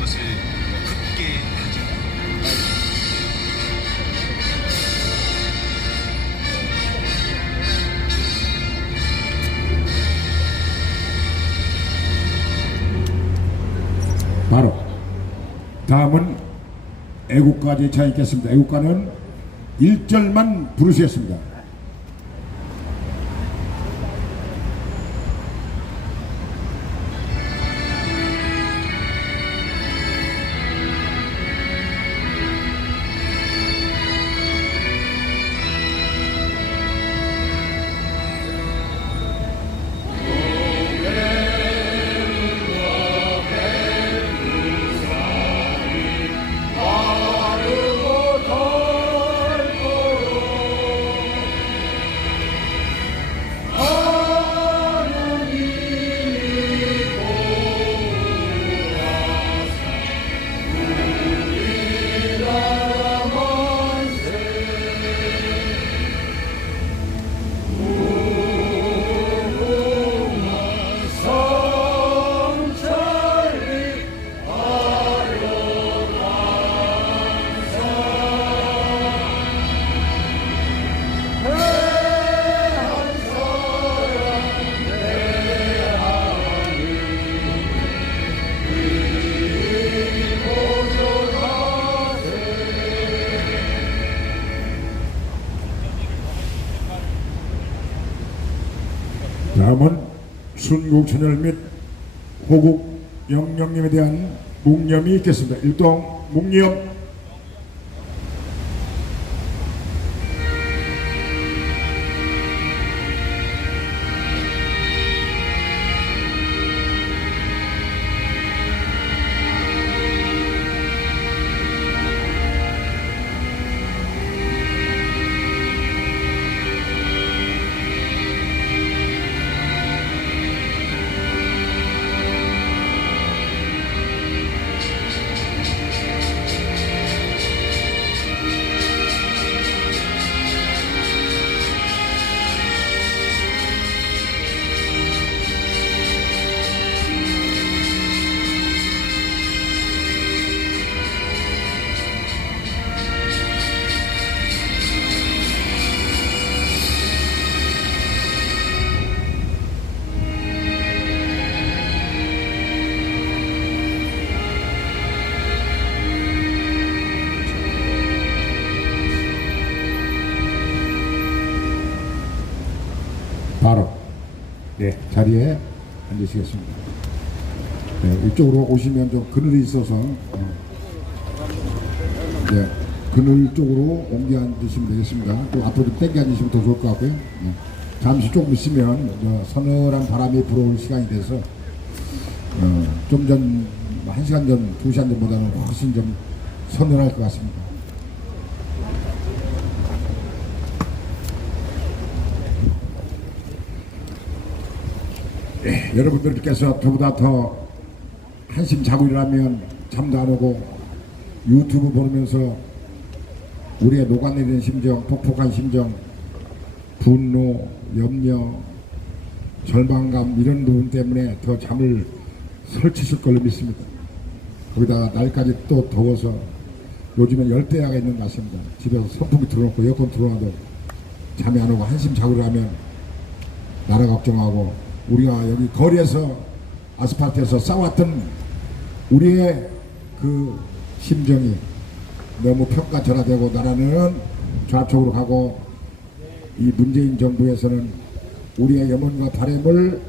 것을 굳게 다짐합니다. 바로 다음은 애국가 제차 있겠습니다. 애국가는 1절만 부르시겠습니다. 다음은 순국천열 및 호국 영령님에 대한 묵념이 있겠습니다. 일동 묵념. 바로 자리에 앉으시겠습니다. 이쪽으로 오시면 좀 그늘이 있어서 그늘 쪽으로 옮겨 앉으시면 되겠습니다. 또 앞으로 좀 땡겨 앉으시면 더 좋을 것 같고요. 잠시 조금 있으면 서늘한 바람이 불어올 시간이 돼서 좀 전 1시간 전, 2시간 전보다는 훨씬 좀 서늘할 것 같습니다. 여러분들께서 저보다 더 한심 자고 일어나면 잠도 안 오고 유튜브 보면서 우리의 녹아내리는 심정, 폭폭한 심정, 분노, 염려, 절망감 이런 부분 때문에 더 잠을 설치실 걸로 믿습니다. 거기다가 날까지 또 더워서 요즘엔 열대야가 있는 것 같습니다. 집에서 선풍기 틀어놓고 에어컨 틀어놔도 잠이 안 오고 한심 자고 일어나면 나라 걱정하고 우리가 여기 거리에서 아스팔트에서 싸웠던 우리의 그 심정이 너무 평가절하되고 나라는 좌측으로 가고 이 문재인 정부에서는 우리의 염원과 바람을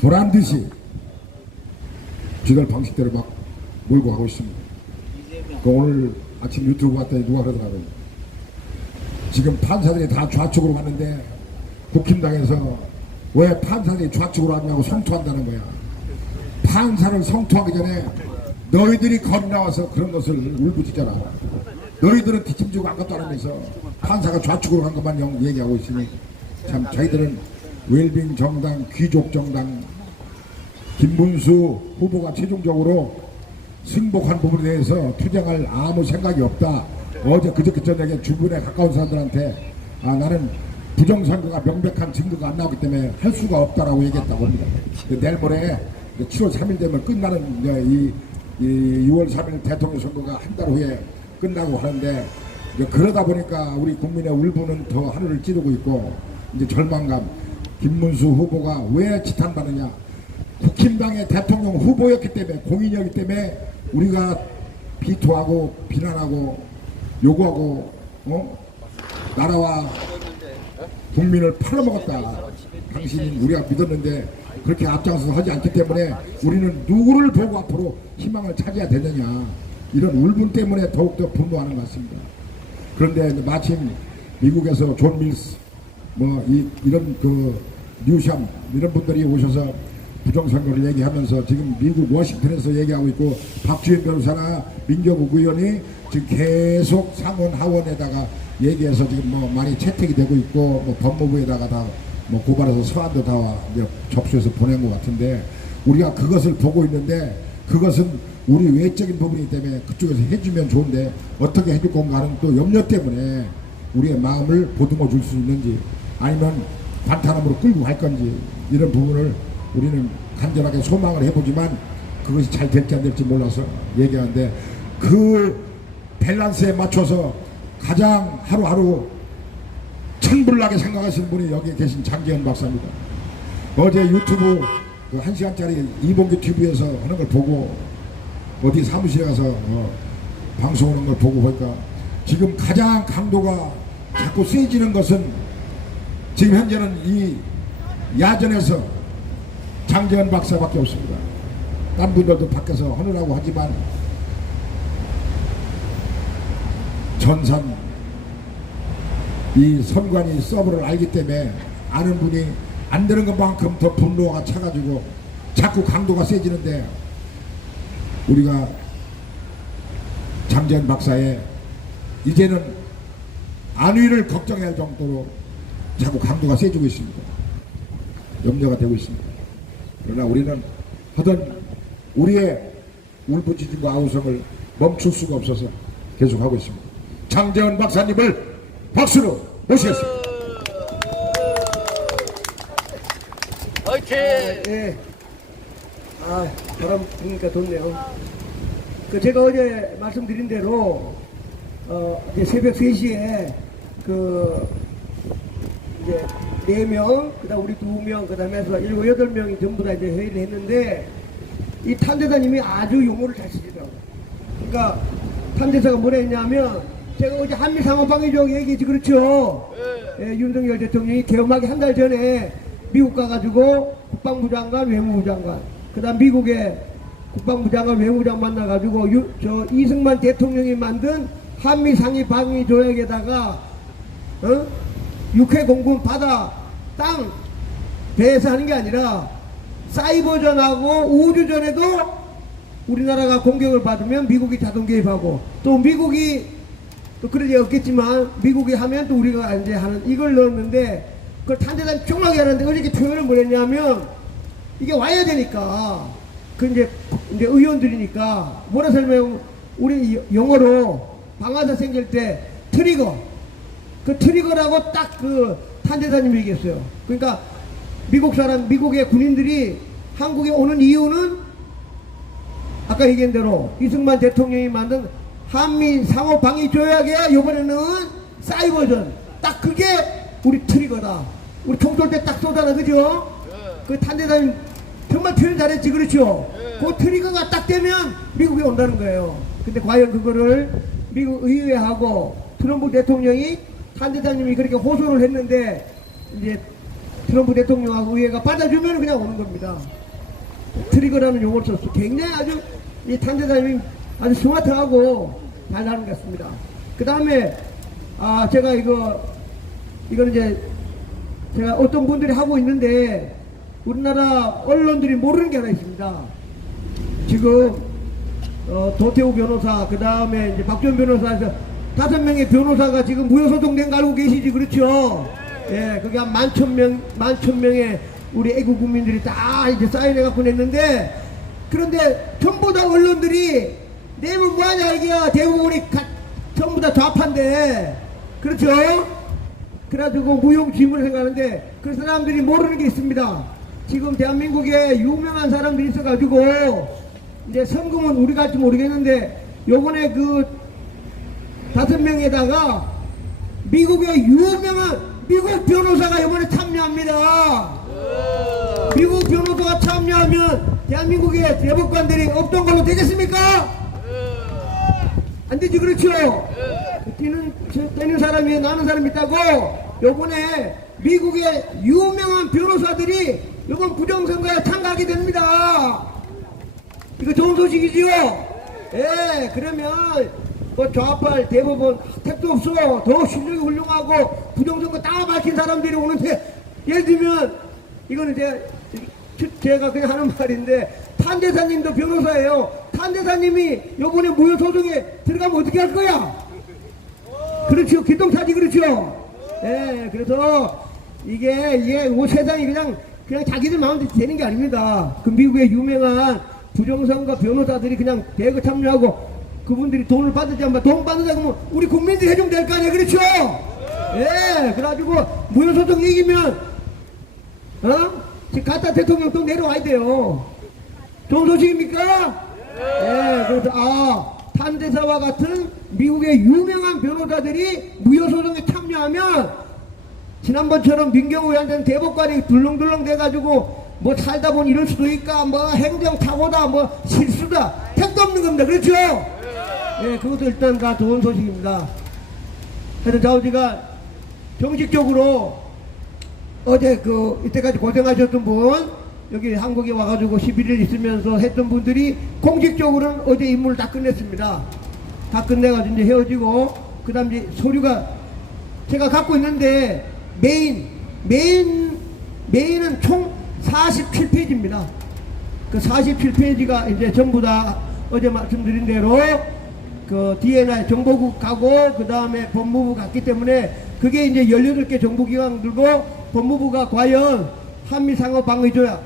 보란듯이 지들 방식대로 막 몰고 가고 있습니다. 오늘 아침 유튜브 봤더니 누가 그러더라고요. 지금 판사들이 다 좌측으로 갔는데 국힘당에서 왜 판사들이 좌측으로 하냐고 성토한다는 거야. 판사를 성토하기 전에 너희들이 거리 나와서 그런 것을 울부짖잖아. 너희들은 뒷짐지고 아무것도 안 하면서 판사가 좌측으로 간 것만 얘기하고 있으니 참 저희들은 웰빙 정당, 귀족 정당 김문수 후보가 최종적으로 승복한 부분에 대해서 투쟁할 아무 생각이 없다. 어제 그저께 저녁에 주변에 가까운 사람들한테 나는 부정선거가 명백한 증거가 안 나오기 때문에 할 수가 없다라고 얘기했다고 합니다. 내일 모레 7월 3일 되면 끝나는 이 이 6월 3일 대통령 선거가 한 달 후에 끝나고 하는데 이제 그러다 보니까 우리 국민의 울분은 더 하늘을 찌르고 있고 이제 절망감. 김문수 후보가 왜 지탄받느냐? 국힘당의 대통령 후보였기 때문에 공인이었기 때문에 우리가 비토하고 비난하고 요구하고 나라와 국민을 팔아먹었다. 당신이 우리가 믿었는데 그렇게 앞장서서 하지 않기 때문에 우리는 누구를 보고 앞으로 희망을 찾아야 되느냐 이런 울분 때문에 더욱더 분노하는 것 같습니다. 그런데 마침 미국에서 존 밀스 이런 그 뉴샴 이런 분들이 오셔서 부정선거를 얘기하면서 지금 미국 워싱턴에서 얘기하고 있고 박주현 변호사나 민정국 의원이 지금 계속 상원 하원에다가 얘기해서 지금 많이 채택이 되고 있고 법무부에다가 다 고발해서 서한도 다 이제 접수해서 보낸 것 같은데 우리가 그것을 보고 있는데 그것은 우리 외적인 부분이기 때문에 그쪽에서 해주면 좋은데 어떻게 해줄 건가 하는 또 염려 때문에 우리의 마음을 보듬어 줄 수 있는지 아니면 반탄함으로 끌고 갈 건지 이런 부분을 우리는 간절하게 소망을 해보지만 그것이 잘 될지 안 될지 몰라서 얘기하는데 그 밸런스에 맞춰서 가장 하루하루 천불나게 생각하시는 분이 여기 계신 장재현 박사입니다. 어제 유튜브 그 1시간짜리 이봉규 TV에서 하는 걸 보고 어디 사무실에 가서 방송하는 걸 보고 보니까 지금 가장 강도가 자꾸 세지는 것은 지금 현재는 이 야전에서 장재현 박사밖에 없습니다. 딴 분들도 밖에서 하느라고 하지만 전산 이 선관위 서버를 알기 때문에 아는 분이 안 되는 것만큼 더 분노가 차가지고 자꾸 강도가 세지는데 우리가 장재현 박사의 이제는 안위를 걱정해야 할 정도로 자꾸 강도가 세지고 있습니다. 염려가 되고 있습니다. 그러나 우리는 하던 우리의 울부짖음과 아우성을 멈출 수가 없어서 계속하고 있습니다. 장재현 박사님을 박수로 모시겠습니다. 화이팅! 예. 바람 부니까 좋네요. 제가 어제 말씀드린 대로, 이제 새벽 3시에, 이제 4명, 그 다음 우리 2명, 그 다음에 해서 7, 8명이 전부 다 이제 회의를 했는데, 이 탄대사님이 아주 용어를 잘 쓰시더라고요. 그러니까, 탄대사가 뭐라 했냐면, 제가 어제 한미상호방위적 얘기했지, 그렇죠? 예, 윤석열 대통령이 개엄하기 한 달 전에 미국 가가지고 국방부 장관, 외무부 장관, 그 다음 미국의 국방부 장관, 외무부 장관 만나가지고 이승만 대통령이 만든 한미 상위 방위 조약에다가 육해 공군 바다 땅 배에서 하는 게 아니라 사이버전하고 우주전에도 우리나라가 공격을 받으면 미국이 자동 개입하고 또 미국이 또 그러지 없겠지만 미국이 하면 또 우리가 이제 하는 이걸 넣었는데 그걸 탄대단 종하게 하는데 어저께 표현을 뭐랬냐면 이게 와야 되니까 그 이제 의원들이니까 뭐라 설명 우리 영어로 방아쇠 생길 때 트리거 그 트리거라고 딱 그 탄대사님이 얘기했어요. 그러니까 미국의 군인들이 한국에 오는 이유는 아까 얘기한 대로 이승만 대통령이 만든 한미 상호 방위 조약에 이번에는 사이버전 딱 그게 우리 트리거다. 우리 총 쏠 때 딱 쏘잖아, 그죠? 그 탄대사님 정말 표현 잘했지, 그렇죠? 그 트리거가 딱 되면 미국이 온다는 거예요. 근데 과연 그거를 미국 의회하고 트럼프 대통령이 탄대사님이 그렇게 호소를 했는데 이제 트럼프 대통령하고 의회가 받아주면 그냥 오는 겁니다. 트리거라는 용어를 썼어. 굉장히 아주 이 탄대사님이 아주 스마트하고 잘하는 것 같습니다. 그 다음에 제가 이건 이제 제가 어떤 분들이 하고 있는데 우리나라 언론들이 모르는 게 하나 있습니다. 지금 도태우 변호사 그 다음에 이제 박지원 변호사에서 5명의 변호사가 지금 무효소송된 거 알고 계시지, 그렇죠? 예, 그게 한 11,000명의 우리 애국 국민들이 다 이제 사인해 갖고 냈는데 그런데 전부 다 언론들이 내면 뭐하냐 이게야 대부분이 전부 다 좌파인데 그렇죠? 그래가지고 무용지물을 생각하는데 그 사람들이 모르는 게 있습니다. 지금 대한민국에 유명한 사람들이 있어가지고 이제 성금은 우리가 할지 모르겠는데 요번에 그 5명에다가 미국의 유명한 미국 변호사가 이번에 참여합니다. 미국 변호사가 참여하면 대한민국의 대법관들이 없던 걸로 되겠습니까? 안 되지, 그렇죠? 뛰는 사람이 나는 사람이 있다고 요번에 미국의 유명한 변호사들이 이번 부정선거에 참가하게 됩니다. 이거 좋은 소식이지요? 예, 그러면 그 좌빨 대법원 택도 없어. 더 실력이 훌륭하고 부정선거 다 밝힌 사람들이 오는데, 예를 들면 이거는 제가 그냥 하는 말인데, 탄대사님도 변호사예요. 탄대사님이 요번에 무효소송에 들어가면 어떻게 할 거야? 그렇죠. 기똥차지, 그렇죠. 예, 그래서 이게 세상이 그냥 자기들 마음대로 되는 게 아닙니다. 그 미국의 유명한 부정선거 변호사들이 그냥 대거 참여하고 그분들이 돈을 받으지 않으면 돈 받으자고 하면 우리 국민들이 해주면 될 거 아니에요, 그렇죠? 예, 그래가지고 무효소송 이기면 지금 가타 대통령 또 내려와야 돼요. 좋은 소식입니까? 예, 그래서 탄대사와 같은 미국의 유명한 변호사들이 무효소송에 참여하면 지난번처럼 민경우 의원한테는 대법관이 둘렁둘렁 돼가지고 뭐 살다 보니 이럴 수도 있까, 뭐 행정착오다, 뭐 실수다, 택도 없는 겁니다. 그렇죠? 예, 그것도 일단 다 좋은 소식입니다. 하여튼 좌우지가 정식적으로 어제 이때까지 고생하셨던 분, 여기 한국에 와가지고 11일 있으면서 했던 분들이 공식적으로는 어제 임무를 다 끝냈습니다. 다 끝내가지고 이제 헤어지고, 그 다음 이제 서류가 제가 갖고 있는데, 메인은 총 47페이지입니다. 그 47페이지가 이제 전부 다 어제 말씀드린 대로 그 DNA 정보국 가고, 그 다음에 법무부 갔기 때문에 그게 이제 18개 정보기관 들고 법무부가 과연 한미상호방위조약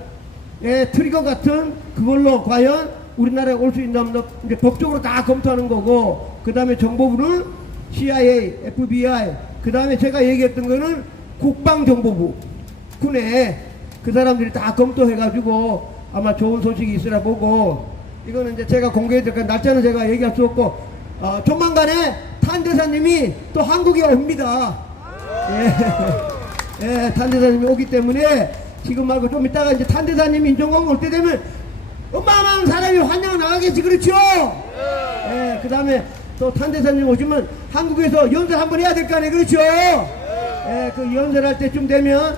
트리거 같은 그걸로 과연 우리나라에 올 수 있나 이제 법적으로 다 검토하는 거고, 그 다음에 정보부는 CIA, FBI, 그 다음에 제가 얘기했던 거는 국방정보부, 군에 그 사람들이 다 검토해가지고 아마 좋은 소식이 있으라 보고, 이거는 이제 제가 공개해드릴까 날짜는 제가 얘기할 수 없고, 조만간에 탄대사님이 또 한국에 옵니다. 예, 탄대사님이 오기 때문에 지금 말고 좀 이따가 이제 탄대사님이 인종공항 올 때 되면 어마어마한 사람이 환영 나가겠지, 그렇죠? 예, 그 다음에 또 탄대사님 오시면 한국에서 연설 한번 해야 될 거 아니에요, 그렇죠? 예, 그 연설할 때쯤 되면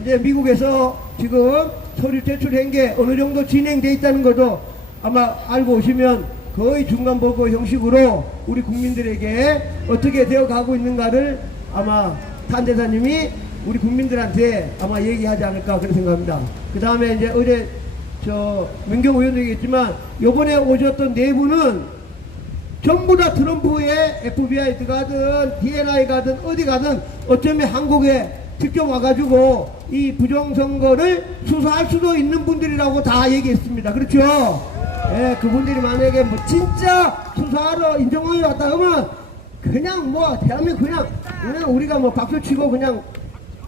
이제 미국에서 지금 서류 제출한 게 어느 정도 진행돼 있다는 것도 아마 알고 오시면 거의 중간 보고 형식으로 우리 국민들에게 어떻게 되어 가고 있는가를 아마 탄대사님이 우리 국민들한테 아마 얘기하지 않을까 그렇게 생각합니다. 그 다음에 이제 어제 민경우 의원도 얘기했지만 요번에 오셨던 네 분은 전부 다 트럼프의 FBI 가든 DNA 가든 어디 가든 어쩌면 한국에 직접 와가지고 이 부정선거를 수사할 수도 있는 분들이라고 다 얘기했습니다. 그렇죠? 예, 그분들이 만약에 뭐 진짜 수사하러 인정왕이 왔다 하면 그냥 뭐 대한민국 그냥 우리가 뭐 박수치고 그냥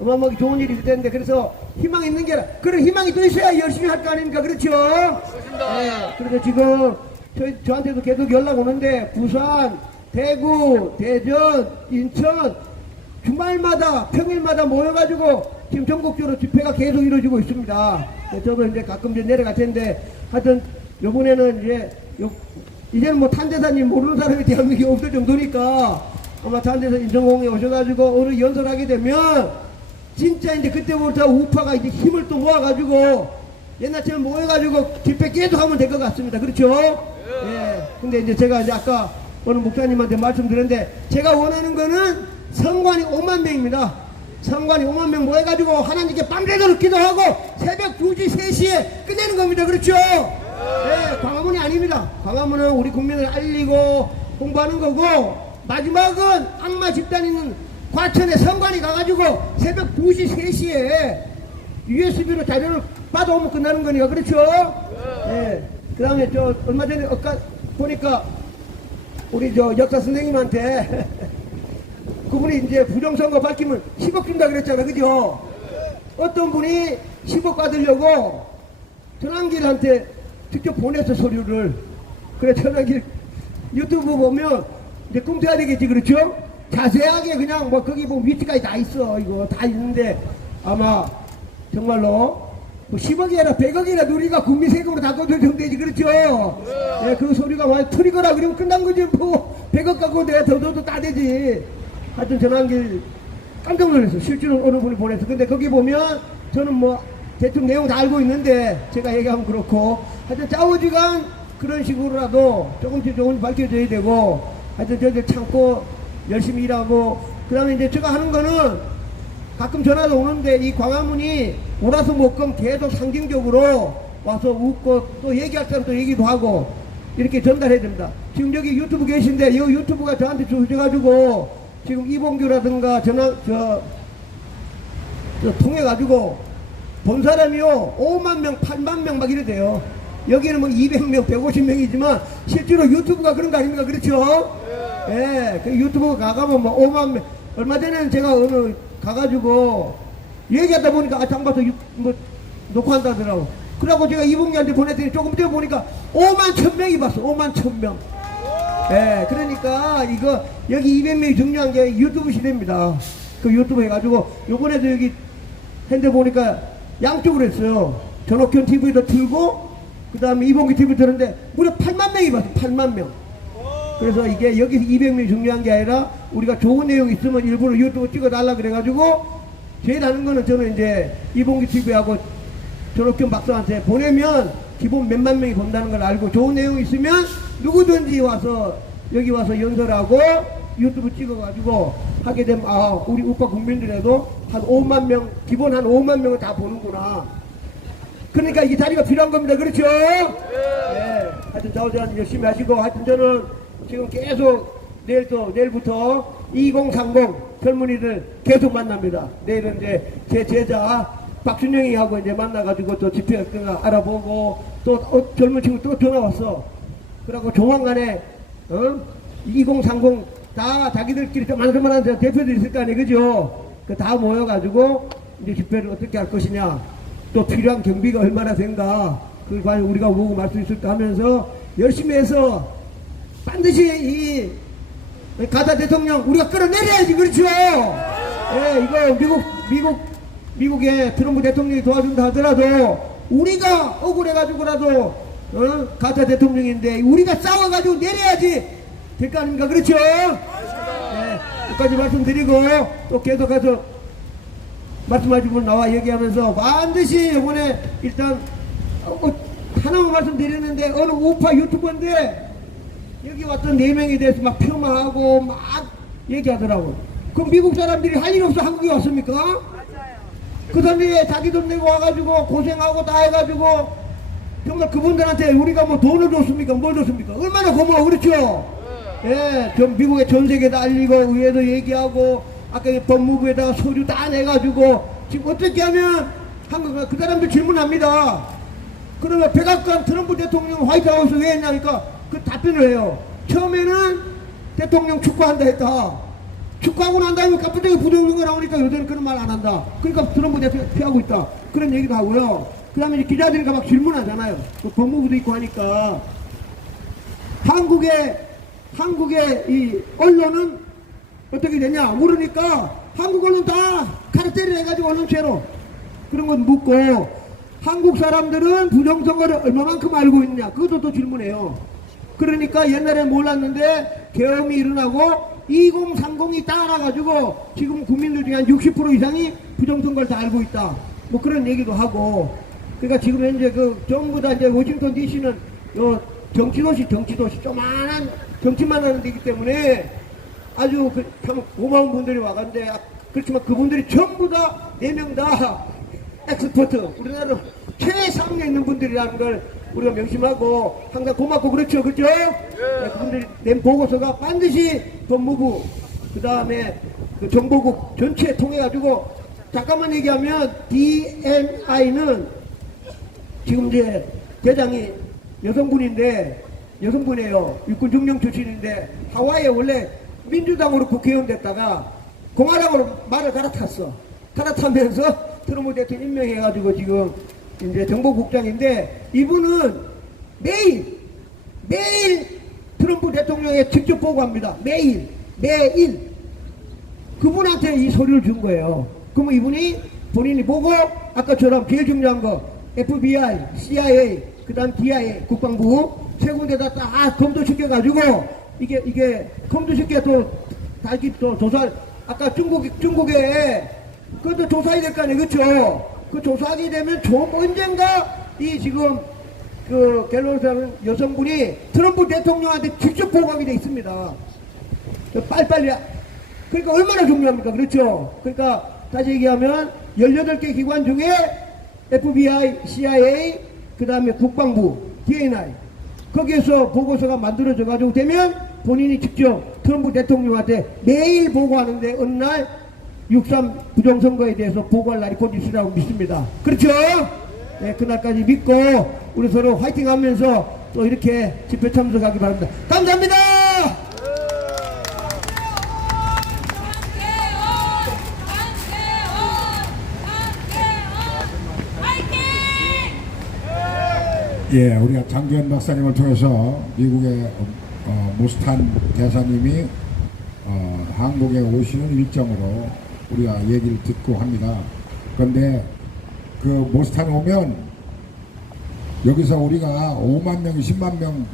어마어마하게 좋은 일이 될 텐데, 그래서 희망 있는 게 아니라 그런 희망이 또 있어야 열심히 할 거 아닙니까? 그렇죠? 예, 그래서 지금 저한테도 계속 연락 오는데 부산, 대구, 대전, 인천 주말마다 평일마다 모여가지고 지금 전국적으로 집회가 계속 이루어지고 있습니다. 저도 이제 가끔 이제 내려갈 텐데, 하여튼 요번에는 이제는 뭐 탄대사님 모르는 사람이 대한민국에 없을 정도니까 아마 탄대사 인천공항에 오셔가지고 오늘 연설하게 되면 진짜 이제 그때부터 우파가 이제 힘을 또 모아가지고 옛날처럼 모여가지고 집회 계속 하면 될 것 같습니다. 그렇죠? 예. 근데 이제 제가 이제 아까 어느 목사님한테 말씀드렸는데, 제가 원하는 거는 성관이 5만 명입니다. 성관이 5만 명 모여가지고 하나님께 밤새도록 기도하고 새벽 2시, 3시에 끝내는 겁니다. 그렇죠? 예, 광화문이 아닙니다. 광화문은 우리 국민을 알리고 홍보하는 거고, 마지막은 악마 집단 있는 과천에 성관이 가가지고 새벽 2시, 3시에 USB로 자료를 받아오면 끝나는 거니까. 그렇죠? 예. 그 다음에 얼마 전에 보니까 우리 역사 선생님한테 그분이 이제 부정선거 밝히면 10억 준다 그랬잖아. 그죠? 어떤 분이 10억 받으려고 전환길한테 직접 보냈어, 서류를. 그래, 전화기 유튜브 보면 이제 꿈태야 되겠지, 그렇죠? 자세하게 그냥 뭐 거기 뭐 위치까지 다 있어. 이거 다 있는데 아마 정말로 뭐 10억이 아니라 100억이나 우리가 국민 세금으로 다 걷어야 되지, 그렇죠? 예, 그 소리가 많이 틀리거나 그러면 끝난 거지. 뭐 100억 갖고 내가 더더더 따대지. 하여튼 전화기 깜짝 놀랐어. 실제로 어느 분이 보냈어. 근데 거기 보면 저는 뭐 대충 내용 다 알고 있는데 제가 얘기하면 그렇고 하여튼 짜오지간 그런 식으로라도 조금씩 밝혀져야 되고 하여튼 저희들 참고 열심히 일하고 그 다음에 이제 제가 하는 거는 가끔 전화도 오는데 이 광화문이 월화수목금 계속 상징적으로 와서 웃고 또 얘기할 사람 또 얘기도 하고 이렇게 전달해야 됩니다. 지금 여기 유튜브 계신데 이 유튜브가 저한테 주셔가지고 지금 이봉규라든가 저 통해가지고 본 사람이요 5만 명 8만 명 막 이래 돼요. 여기는 뭐 200명 150명이지만 실제로 유튜브가 그런 거 아닙니까? 그렇죠? 예, 그 유튜브 가가면 뭐 5만 명. 얼마 전에는 제가 어느 가가지고 얘기하다 보니까 아 장봐서 뭐 녹화한다더라고. 그러고 제가 이봉규한테 보냈더니 조금 전에 보니까 5만 1000명이 봤어. 5만 1000명. 예, 그러니까 이거 여기 200명이 중요한 게 유튜브 시대입니다. 그 유튜브 해가지고 요번에도 여기 핸드 보니까 양쪽으로 했어요. 전옥현 TV도 틀고 그 다음에 이봉규 TV 들었는데 무려 8만 명이 봤어. 8만 명. 그래서 이게 여기서 200명이 중요한 게 아니라 우리가 좋은 내용 있으면 일부러 유튜브 찍어달라 그래가지고 제일 하는 거는 저는 이제 이봉규 TV하고 전옥현 박사한테 보내면 기본 몇만 명이 본다는 걸 알고 좋은 내용 있으면 누구든지 와서 여기 와서 연설하고 유튜브 찍어가지고 하게 되면 아 우리 우파 국민들에도 한 5만 명 기본 한 5만 명은 다 보는구나. 그러니까 이게 자리가 필요한 겁니다. 그렇죠? 네. 하여튼 자우전 열심히 하시고 하여튼 저는 지금 계속 내일부터 2030 젊은이들 계속 만납니다. 내일은 이제 제 제자 박준영이하고 이제 만나가지고 또 집회 알아보고 또 젊은 친구 또 전화 왔어. 그러고 조만간에 2030 다 자기들끼리 좀 만들만한 대표들이 있을 거 아니에요, 그죠? 그 다 모여가지고 이제 집회를 어떻게 할 것이냐, 또 필요한 경비가 얼마나 된가, 그걸 과연 우리가 보고 말 수 있을까 하면서 열심히 해서 반드시 이 가타 대통령 우리가 끌어내려야지, 그렇죠? 예, 이거 미국의 트럼프 대통령이 도와준다 하더라도 우리가 억울해가지고라도 가타 대통령인데 우리가 싸워가지고 내려야지 될 거 아닙니까? 그렇죠? 네, 여기까지 말씀드리고 또 계속 가서 말씀하신 분 나와 얘기하면서 반드시 이번에 일단 하나만 말씀드리는데 어느 우파 유튜버인데 여기 왔던 4명에 대해서 막 폄하하고 막 얘기하더라고. 그럼 미국 사람들이 할 일 없어 한국에 왔습니까? 맞아요. 그 사람들이 자기 돈 내고 와가지고 고생하고 다 해가지고 정말 그분들한테 우리가 뭐 돈을 줬습니까? 뭘 줬습니까? 얼마나 고마워, 그렇죠? 예, 미국에 전 세계에다 알리고 의회도 얘기하고 아까 법무부에다가 서류 다 내가지고 지금 어떻게 하면 한국 그 사람들 질문합니다. 그러면 백악관 트럼프 대통령 화이트하우스 왜 했냐니까 그 답변을 해요. 처음에는 대통령 축구한다 했다. 축구하고 난 다음에 갑자기 부정는 거 나오니까 요새는 그런 말 안 한다. 그러니까 트럼프 대통령 피하고 있다. 그런 얘기도 하고요. 그 다음에 이제 기자들이 막 질문하잖아요. 또 법무부도 있고 하니까 한국의 이 언론은 어떻게 되냐 물으니까 한국 언론 다 카르텔을 해가지고 언론죄로 그런 건 묻고 한국 사람들은 부정선거를 얼마만큼 알고 있냐 그것도 또 질문해요. 그러니까 옛날에 몰랐는데 계엄이 일어나고 2030이 따라가지고 지금 국민들 중에 한 60% 이상이 부정선거를 다 알고 있다. 뭐 그런 얘기도 하고 그러니까 지금 현재 그 전부 다 이제 워싱턴 DC는 정치도시 조만한 정치만 하는 데이기 때문에 아주 참 고마운 분들이 와간데 그렇지만 그분들이 전부 다 4명 다 엑스퍼트 우리나라 최상위에 있는 분들이라는 걸 우리가 명심하고 항상 고맙고 그렇죠, 그렇죠? 네, 그분들이 낸 보고서가 반드시 법무부 그 다음에 그 정보국 전체 통해 가지고 잠깐만 얘기하면 DNI는 지금 이제 대장이 여성분이에요. 육군 중령 출신인데 하와이에 원래 민주당으로 국회의원 됐다가 공화당으로 말을 갈아탔어. 갈아타면서 트럼프 대통령 임명해가지고 지금 이제 정보국장인데 이분은 매일 트럼프 대통령에 직접 보고합니다. 매일 그분한테 이 서류를 준 거예요. 그러면 이분이 본인이 보고 아까처럼 제일 중요한 거 FBI, CIA, 그 다음 DIA, 국방부 세 군데다 딱 검토시켜가지고 이게 검토시켜 또 다시 또 조사 아까 중국에 그것도 조사해야 될 거 아니에요. 그렇죠? 그 조사하게 되면 언젠가 이 지금 그 갤런스라는 여성분이 트럼프 대통령한테 직접 보고하게 돼 있습니다. 빨리빨리. 그러니까 얼마나 중요합니까? 그렇죠? 그러니까 다시 얘기하면 18개 기관 중에 FBI, CIA, 그 다음에 국방부, DNI 거기에서 보고서가 만들어져 가지고 되면 본인이 직접 트럼프 대통령한테 매일 보고하는데 어느 날 6.3 부정선거에 대해서 보고할 날이 곧 있으라고 믿습니다. 그렇죠? 네, 그날까지 믿고 우리 서로 화이팅 하면서 또 이렇게 집회 참석하기 바랍니다. 감사합니다. 예, 우리가 장기현 박사님을 통해서 미국의 모스탄 대사님이 한국에 오시는 일정으로 우리가 얘기를 듣고 합니다. 그런데 그 모스탄 오면 여기서 우리가 5만 명, 10만 명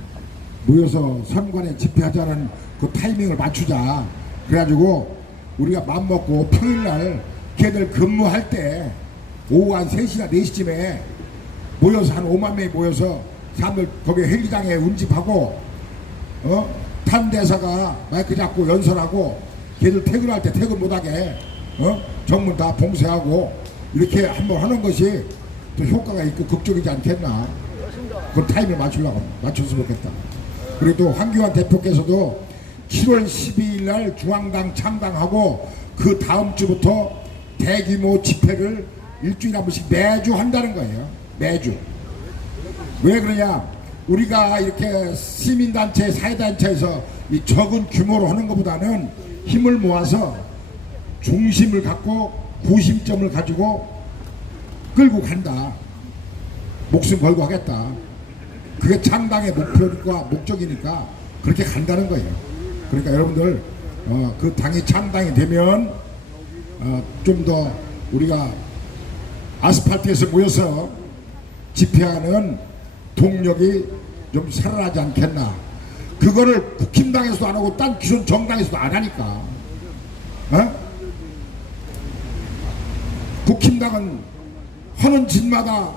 모여서 선관에 집회하자는 그 타이밍을 맞추자. 그래가지고 우리가 맘먹고 평일날 걔들 근무할 때 오후 한 3시나 4시쯤에 모여서 한 5만 명이 모여서 사람들 거기 헬기장에 운집하고 탄대사가 마이크 잡고 연설하고 걔들 퇴근할 때 퇴근 못하게 정문 다 봉쇄하고 이렇게 한번 하는 것이 또 효과가 있고 극적이지 않겠나. 그 타임을 맞췄으면 좋겠다. 그리고 또 황교안 대표께서도 7월 12일 날 중앙당 창당하고 그 다음 주부터 대규모 집회를 일주일에 한 번씩 매주 한다는 거예요. 매주. 왜 그러냐? 우리가 이렇게 시민단체, 사회단체에서 이 적은 규모로 하는 것보다는 힘을 모아서 중심을 갖고 구심점을 가지고 끌고 간다. 목숨 걸고 하겠다. 그게 창당의 목표니까 목적이니까 그렇게 간다는 거예요. 그러니까 여러분들 그 당이 창당이 되면 좀 더 우리가 아스팔트에서 모여서 집회하는 동력이 좀 살아나지 않겠나. 그거를 국힘당에서도 안 하고 딴 기존 정당에서도 안 하니까. 국힘당은 하는 짓마다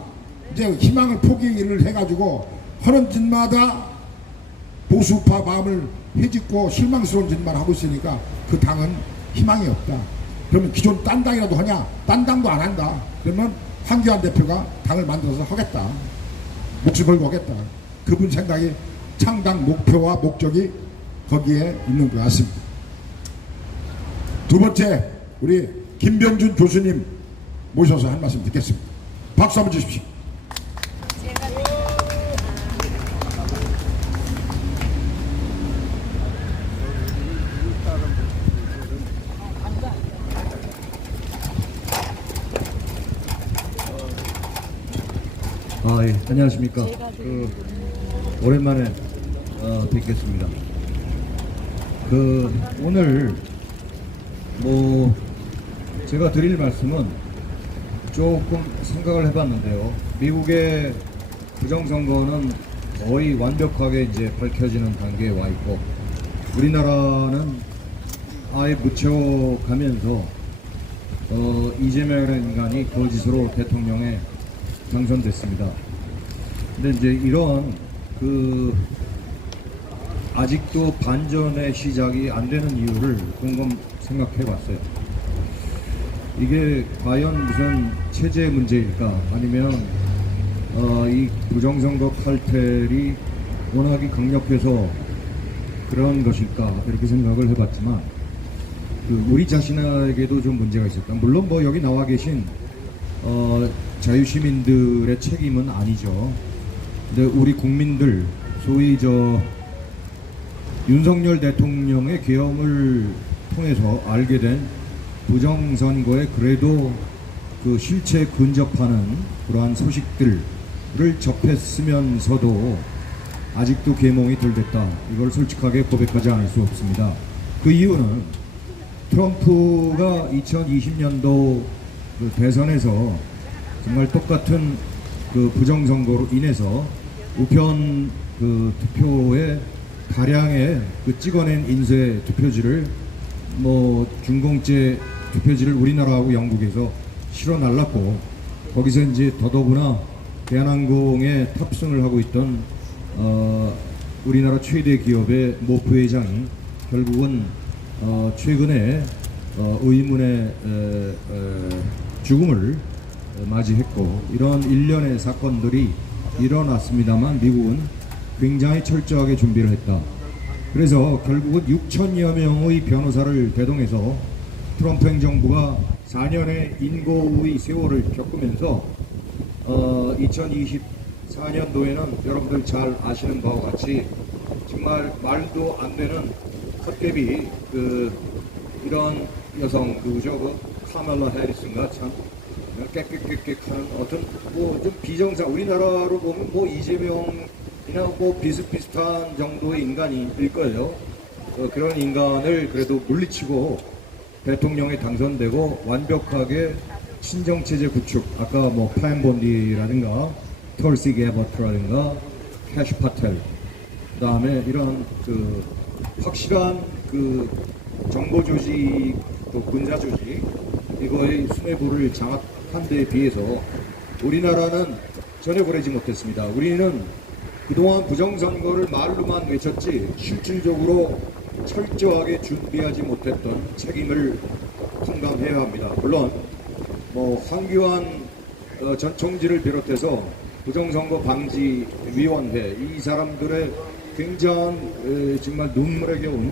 이제 희망을 포기를 해가지고 하는 짓마다 보수파 마음을 해짓고 실망스러운 짓만 하고 있으니까 그 당은 희망이 없다. 그러면 기존 딴 당이라도 하냐? 딴 당도 안 한다. 그러면 황교안 대표가 당을 만들어서 하겠다. 목숨 걸고 하겠다. 그분 생각이 창당 목표와 목적이 거기에 있는 것 같습니다. 두 번째, 우리 김병준 교수님 모셔서 한 말씀 듣겠습니다. 박수 한번 주십시오. 예, 안녕하십니까. 오랜만에 뵙겠습니다. 오늘 제가 드릴 말씀은 조금 생각을 해봤는데요. 미국의 부정선거는 거의 완벽하게 이제 밝혀지는 단계에 와 있고, 우리나라는 아예 묻혀가면서 이재명이라는 인간이 거짓으로 대통령에 당선됐습니다. 근데 이제 이런 아직도 반전의 시작이 안 되는 이유를 곰곰 생각해 봤어요. 이게 과연 무슨 체제 문제일까? 아니면 이 부정선거 칼텔이 워낙에 강력해서 그런 것일까? 이렇게 생각을 해봤지만 우리 자신에게도 좀 문제가 있을까? 물론 여기 나와 계신 자유시민들의 책임은 아니죠. 근데 우리 국민들, 소위 윤석열 대통령의 계엄을 통해서 알게 된 부정선거에 그래도 실체에 근접하는 그러한 소식들을 접했으면서도 아직도 계몽이 덜 됐다. 이걸 솔직하게 고백하지 않을 수 없습니다. 그 이유는 트럼프가 2020년도 그 대선에서 정말 똑같은 그 부정선거로 인해서 우편 그 투표에 다량의 그 찍어낸 인쇄 투표지를 뭐 중공제 투표지를 우리나라하고 영국에서 실어 날랐고, 거기서 이제 더더구나 대한항공에 탑승을 하고 있던 우리나라 최대 기업의 모 부회장이 결국은 최근에 의문의 죽음을 맞이했고, 이런 일련의 사건들이 일어났습니다만 미국은 굉장히 철저하게 준비를 했다. 그래서 결국은 6천여 명의 변호사를 대동해서 트럼프 행정부가 4년의 인고의 세월을 겪으면서 2024년도에는 여러분들 잘 아시는 바와 같이 정말 말도 안 되는 헛개비 이런 여성 누구죠? 그 카멜라 해리슨가 참 깨끗하는 어떤 뭐 좀 비정상, 우리나라로 보면 뭐 이재명이나 뭐 비슷비슷한 정도의 인간일 거예요. 그런 인간을 그래도 물리치고 대통령에 당선되고 완벽하게 친정체제 구축, 아까 뭐 플랜 본디라든가 털시 게버트라든가 캐시 파텔, 그 다음에 이런 그 확실한 그 정보 조직 또 군사 조직 이거의 수뇌부를 장악한 데에 비해서 우리나라는 전혀 그러지 못했습니다. 우리는 그동안 부정선거를 말로만 외쳤지 실질적으로 철저하게 준비하지 못했던 책임을 통감해야 합니다. 물론 뭐 황교안 전 총지를 비롯해서 부정선거 방지위원회 이 사람들의 굉장한 정말 눈물에 겨운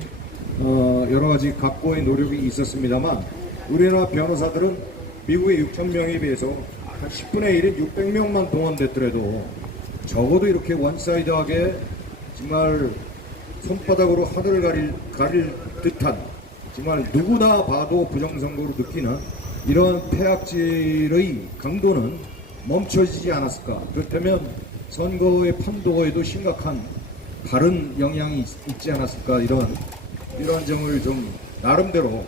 여러 가지 각고의 노력이 있었습니다만, 우리나라 변호사들은 미국의 6천 명에 비해서 한 10분의 1인 600명만 동원됐더라도 적어도 이렇게 원사이드하게 정말 손바닥으로 하늘을 가릴 듯한, 정말 누구나 봐도 부정선거로 느끼는 이런 폐악질의 강도는 멈춰지지 않았을까. 그렇다면 선거의 판도에도 심각한 다른 영향이 있지 않았을까. 이런 점을 좀 나름대로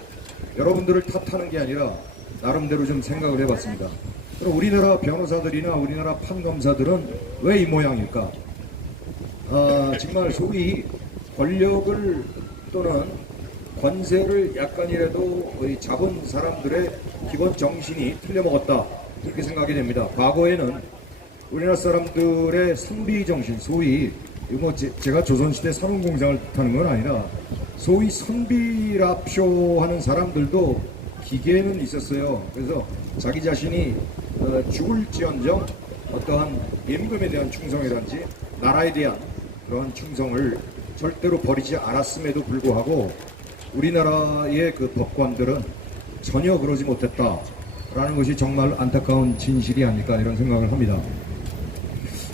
여러분들을 탓하는 게 아니라 나름대로 좀 생각을 해봤습니다. 그럼 우리나라 변호사들이나 우리나라 판검사들은 왜 이 모양일까? 정말 소위 권력을 또는 권세를 약간이라도 잡은 사람들의 기본 정신이 틀려먹었다, 이렇게 생각이 됩니다. 과거에는 우리나라 사람들의 선비 정신, 소위 뭐 제가 조선시대 산업공장을 뜻하는 건 아니라 소위 선비랍쇼 하는 사람들도 기계는 있었어요. 그래서 자기 자신이 죽을지언정 어떠한 임금에 대한 충성이란지 나라에 대한 그러한 충성을 절대로 버리지 않았음에도 불구하고 우리나라의 그 법관들은 전혀 그러지 못했다라는 것이 정말 안타까운 진실이 아닐까, 이런 생각을 합니다.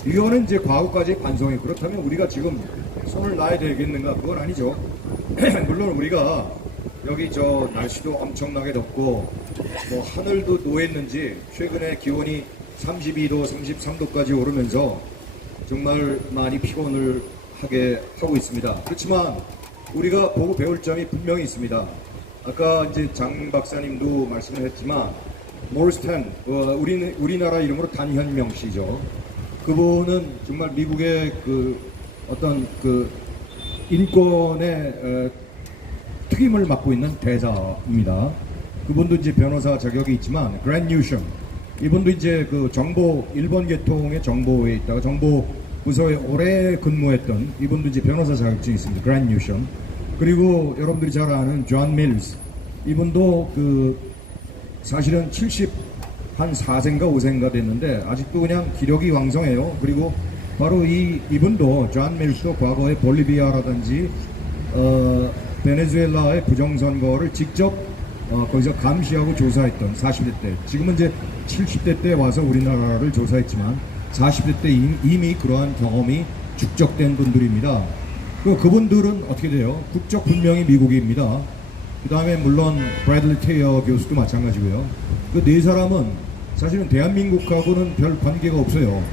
이거는 이제 과거까지 반성이, 그렇다면 우리가 지금 손을 놔야 되겠는가? 그건 아니죠. 물론 우리가 여기 저 날씨도 엄청나게 덥고 뭐 하늘도 노했는지 최근에 기온이 32도, 33도까지 오르면서 정말 많이 피곤을 하게 하고 있습니다. 그렇지만 우리가 보고 배울 점이 분명히 있습니다. 아까 이제 장 박사님도 말씀을 했지만 모리스탄, 우리나라 이름으로 단현명 씨죠. 그분은 정말 미국의 그 어떤 그 인권의 특임을 맡고 있는 대사입니다. 그분도 이제 변호사 자격이 있지만 그랜 뉴션, 이분도 이제 그 정보, 일본 계통의 정보에 있다가 정보 부서에 오래 근무했던 이분도 이제 변호사 자격증이 있습니다. 그랜 뉴션. 그리고 여러분들이 잘 아는 존 밀스, 이분도 그 사실은 74세인가 5세인가 됐는데 아직도 그냥 기력이 왕성해요. 그리고 바로 이분도 존 밀스도 과거에 볼리비아라든지 베네수엘라의 부정선거를 직접 거기서 감시하고 조사했던 40대 때, 지금은 이제 70대 때 와서 우리나라를 조사했지만 40대 때 이미 그러한 경험이 축적된 분들입니다. 그분들은 어떻게 돼요? 국적 분명히 미국입니다. 그 다음에 물론 브래들리 테이어 교수도 마찬가지고요. 그 네 사람은 사실은 대한민국하고는 별 관계가 없어요.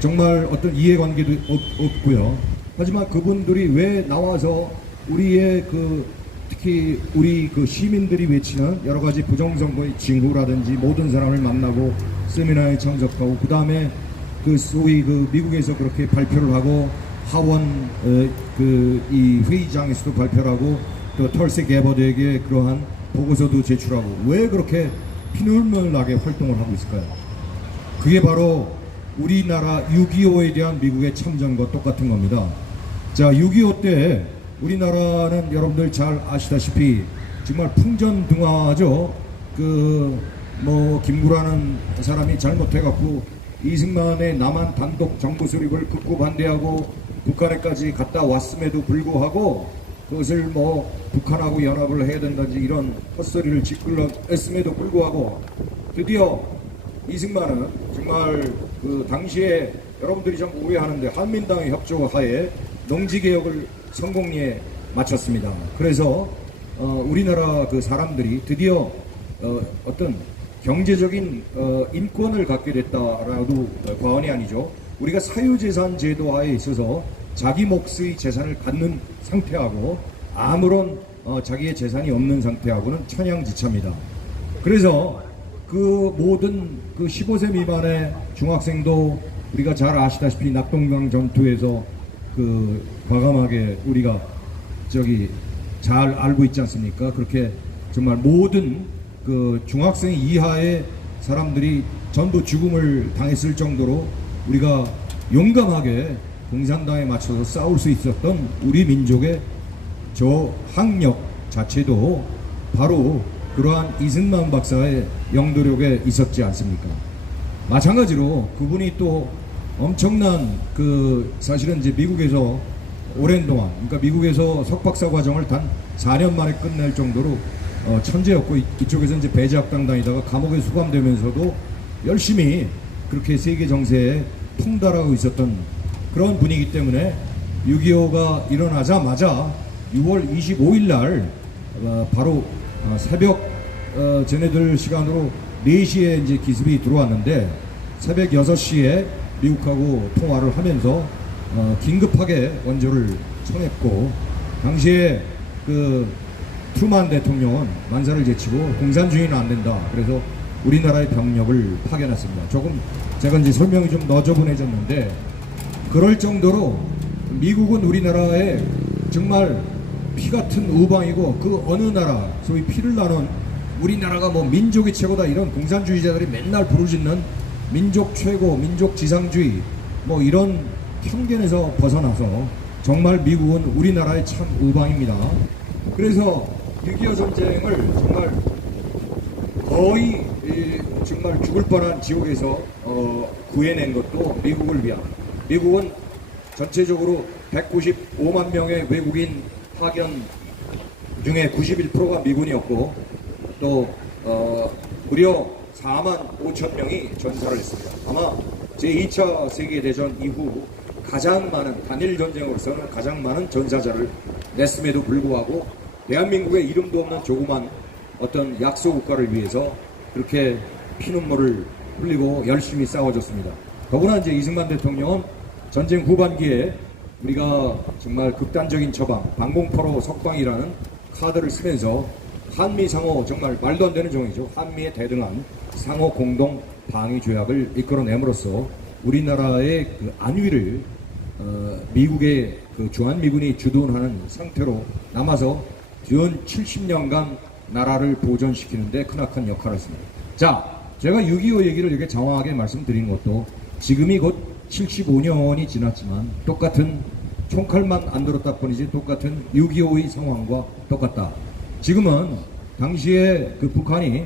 정말 어떤 이해관계도 없고요. 하지만 그분들이 왜 나와서 우리의 그 특히 우리 그 시민들이 외치는 여러 가지 부정선거의 징후라든지 모든 사람을 만나고 세미나에 참석하고 그 다음에 그 소위 그 미국에서 그렇게 발표를 하고 하원 그 이 회의장에서도 발표를 하고 또 털세 게버드에게 그러한 보고서도 제출하고 왜 그렇게 피눈물 나게 활동을 하고 있을까요? 그게 바로 우리나라 6.25에 대한 미국의 참전과 똑같은 겁니다. 자, 6.25 때 우리나라는 여러분들 잘 아시다시피 정말 풍전등화죠. 그 뭐 김구라는 사람이 잘못해갖고 이승만의 남한 단독 정부 수립을 극구 반대하고 북한에까지 갔다 왔음에도 불구하고 그것을 뭐 북한하고 연합을 해야 된다든지 이런 헛소리를 짓글렀음에도 불구하고 드디어 이승만은 정말 그 당시에 여러분들이 좀 오해하는데 한민당의 협조하에 농지개혁을 성공리에 마쳤습니다. 그래서 우리나라 그 사람들이 드디어 어떤 경제적인 인권을 갖게 됐다라도 과언이 아니죠. 우리가 사유재산 제도화에 있어서 자기 몫의 재산을 갖는 상태하고 아무런 자기의 재산이 없는 상태하고는 천양지차입니다. 그래서 그 모든 그 15세 미만의 중학생도 우리가 잘 아시다시피 낙동강 전투에서 그 과감하게 우리가 저기 잘 알고 있지 않습니까? 그렇게 정말 모든 그 중학생 이하의 사람들이 전부 죽음을 당했을 정도로 우리가 용감하게 공산당에 맞춰서 싸울 수 있었던 우리 민족의 저 학력 자체도 바로 그러한 이승만 박사의 영도력에 있었지 않습니까? 마찬가지로 그분이 또 엄청난 그 사실은 이제 미국에서 오랜 동안 그러니까 미국에서 석박사 과정을 단 4년 만에 끝낼 정도로 천재였고 이쪽에서 이제 배제학당 다니다가 감옥에 수감되면서도 열심히 그렇게 세계 정세에 통달하고 있었던 그런 분이기 때문에 6.25가 일어나자마자 6월 25일 날 바로 새벽 쟤네들 시간으로 4시에 이제 기습이 들어왔는데 새벽 6시에 미국하고 통화를 하면서 긴급하게 원조를 청했고 당시에 그 트루만 대통령은 만사를 제치고 공산주의는 안 된다. 그래서 우리나라의 병력을 파견했습니다. 조금 제가 이제 설명이 좀 너저분해졌는데 그럴 정도로 미국은 우리나라에 정말 피 같은 우방이고 그 어느 나라 소위 피를 나눈 우리나라가 뭐 민족이 최고다 이런 공산주의자들이 맨날 부르짖는 민족 최고, 민족 지상주의 뭐 이런 편견에서 벗어나서 정말 미국은 우리나라의 참 우방입니다. 그래서 6.25 전쟁을 정말 거의 정말 죽을 뻔한 지옥에서 구해낸 것도 미국을 위한 미국은 전체적으로 195만 명의 외국인 파견 중에 91%가 미군이었고 또 무려 4만 5천 명이 전사를 했습니다. 아마 제2차 세계대전 이후 가장 많은 단일 전쟁으로서는 가장 많은 전사자를 냈음에도 불구하고 대한민국의 이름도 없는 조그만 어떤 약소 국가를 위해서 그렇게 피눈물을 흘리고 열심히 싸워줬습니다. 더구나 이제 이승만 대통령은 전쟁 후반기에 우리가 정말 극단적인 처방, 방공포로 석방이라는 카드를 쓰면서 한미 상호 정말 말도 안 되는 정의죠. 한미에 대등한 상호 공동 방위 조약을 이끌어냄으로써 우리나라의 그 안위를 미국의 그 주한미군이 주둔하는 상태로 남아서 준 70년간 나라를 보존시키는데 크나큰 역할을 했습니다. 자, 제가 6.25 얘기를 이렇게 장황하게 말씀드린 것도 지금이 곧 75년이 지났지만 똑같은 총칼만 안 들었다 뿐이지 똑같은 6.25의 상황과 똑같다. 지금은 당시에 그 북한이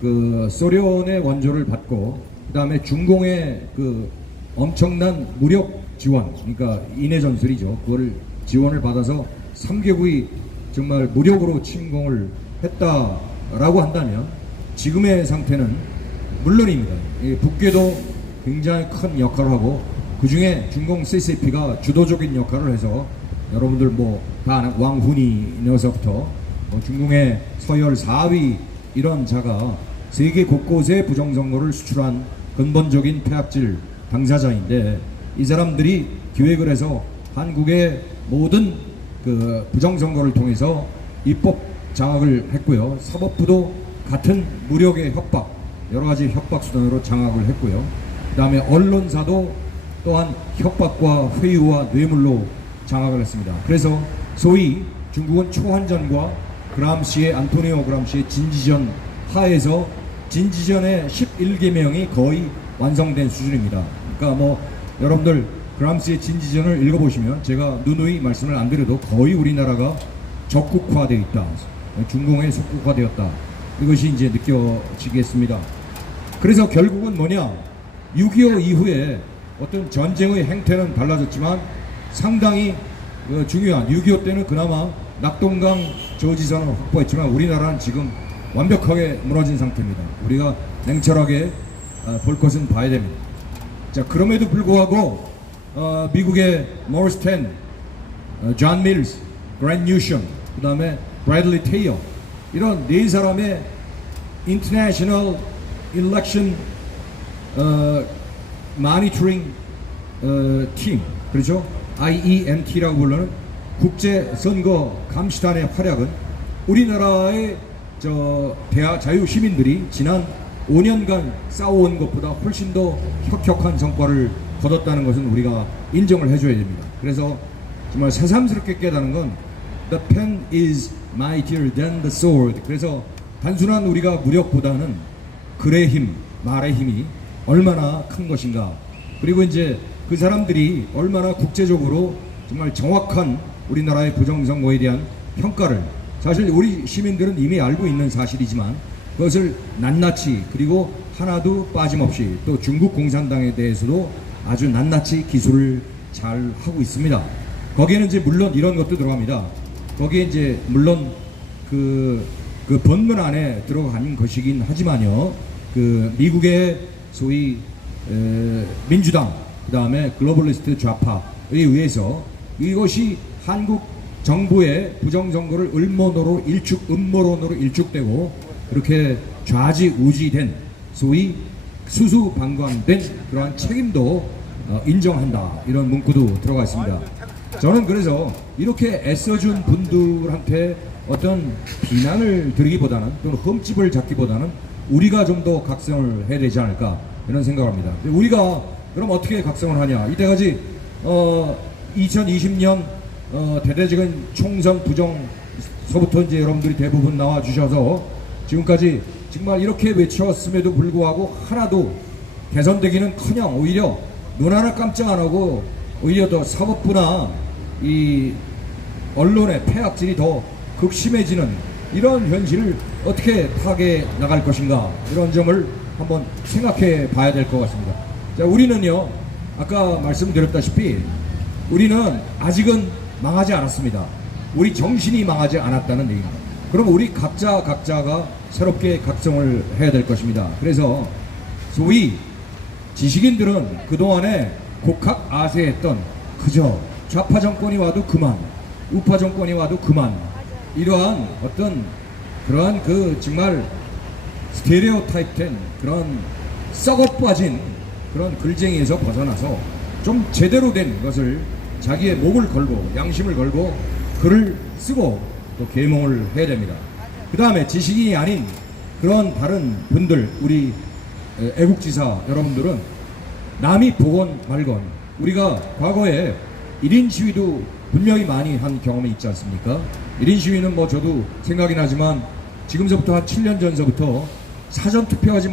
그 소련의 원조를 받고 그 다음에 중공의 그 엄청난 무력 지원, 그러니까 인해 전술이죠. 그거를 지원을 받아서 3개국이 정말 무력으로 침공을 했다라고 한다면 지금의 상태는 물론입니다. 북괴도 굉장히 큰 역할을 하고 그 중에 중공 CCP가 주도적인 역할을 해서 여러분들 뭐 다 왕훈이 녀석부터 중공의 서열 4위 이런 자가 세계 곳곳에 부정선거를 수출한 근본적인 폐악질 당사자인데 이 사람들이 기획을 해서 한국의 모든 그 부정선거를 통해서 입법 장악을 했고요. 사법부도 같은 무력의 협박, 여러 가지 협박 수단으로 장악을 했고요. 그 다음에 언론사도 또한 협박과 회유와 뇌물로 장악을 했습니다. 그래서 소위 중국은 초한전과 그람시의 안토니오 그람시의 진지전 하에서 진지전의 11계명이 거의 완성된 수준입니다. 그러니까 뭐 여러분들 그람시의 진지전을 읽어보시면 제가 누누이 말씀을 안 드려도 거의 우리나라가 적국화되어 있다. 중공에 속국화되었다. 이것이 이제 느껴지겠습니다. 그래서 결국은 뭐냐? 6.25 이후에 어떤 전쟁의 행태는 달라졌지만 상당히 중요한 6.25 때는 그나마 낙동강 저지선을 확보했지만 우리나라는 지금 완벽하게 무너진 상태입니다. 우리가 냉철하게 볼 것은 봐야 됩니다. 자, 그럼에도 불구하고 미국의 모리스 텐, 존 밀스, 그랜 뉴션, 그 다음에 브래들리 테이어 이런 네 사람의 International Election Monitoring Team, 그렇죠? IEMT라고 부르는 국제선거 감시단의 활약은 우리나라의 자유 시민들이 지난 5년간 싸워온 것보다 훨씬 더 혁혁한 성과를 거뒀다는 것은 우리가 인정을 해줘야 됩니다. 그래서 정말 새삼스럽게 깨닫는 건 The pen is mightier than the sword. 그래서 단순한 우리가 무력보다는 글의 힘, 말의 힘이 얼마나 큰 것인가. 그리고 이제 그 사람들이 얼마나 국제적으로 정말 정확한 우리나라의 부정선거에 대한 평가를, 사실 우리 시민들은 이미 알고 있는 사실이지만 그것을 낱낱이, 그리고 하나도 빠짐없이, 또 중국 공산당에 대해서도 아주 낱낱이 기술을 잘 하고 있습니다. 거기에는 이제 물론 이런 것도 들어갑니다. 거기에 이제 물론 그 본문 안에 들어간 것이긴 하지만요. 그 미국의 소위 민주당, 그 다음에 글로벌리스트 좌파에 의해서 이것이 한국 정부의 부정선거를 음모론으로 일축되고 그렇게 좌지우지된 소위 수수방관된 그러한 책임도 인정한다, 이런 문구도 들어가 있습니다. 저는 그래서 이렇게 애써준 분들한테 어떤 비난을 드리기보다는, 또는 흠집을 잡기보다는 우리가 좀 더 각성을 해야 되지 않을까, 이런 생각을 합니다. 우리가 그럼 어떻게 각성을 하냐? 이때까지 2020년 대대적인 총선 부정서부터 이제 여러분들이 대부분 나와 주셔서 지금까지 정말 이렇게 외쳤음에도 불구하고 하나도 개선되기는커녕 오히려 눈 하나 깜짝 안 하고 오히려 더 사법부나 이 언론의 폐악질이 더 극심해지는 이런 현실을 어떻게 타개 나갈 것인가, 이런 점을 한번 생각해 봐야 될 것 같습니다. 자, 우리는요, 아까 말씀드렸다시피 우리는 아직은 망하지 않았습니다. 우리 정신이 망하지 않았다는 얘기입니다. 그럼 우리 각자가 새롭게 각성을 해야 될 것입니다. 그래서 소위 지식인들은 그동안에 곡학아세했던 그저 좌파 정권이 와도 그만, 우파 정권이 와도 그만, 이러한 어떤 그러한 그 정말 스테레오타입된 그런 썩어빠진 그런 글쟁이에서 벗어나서 좀 제대로 된 것을 자기의 목을 걸고 양심을 걸고 글을 쓰고 또 계몽을 해야 됩니다. 그 다음에 지식인이 아닌 그런 다른 분들, 우리 애국지사 여러분들은 남이 보건 말건, 우리가 과거에 1인 시위도 분명히 많이 한 경험이 있지 않습니까? 1인 시위는 뭐 저도 생각이 나지만 지금서부터 한 7년 전서부터 사전 투표하지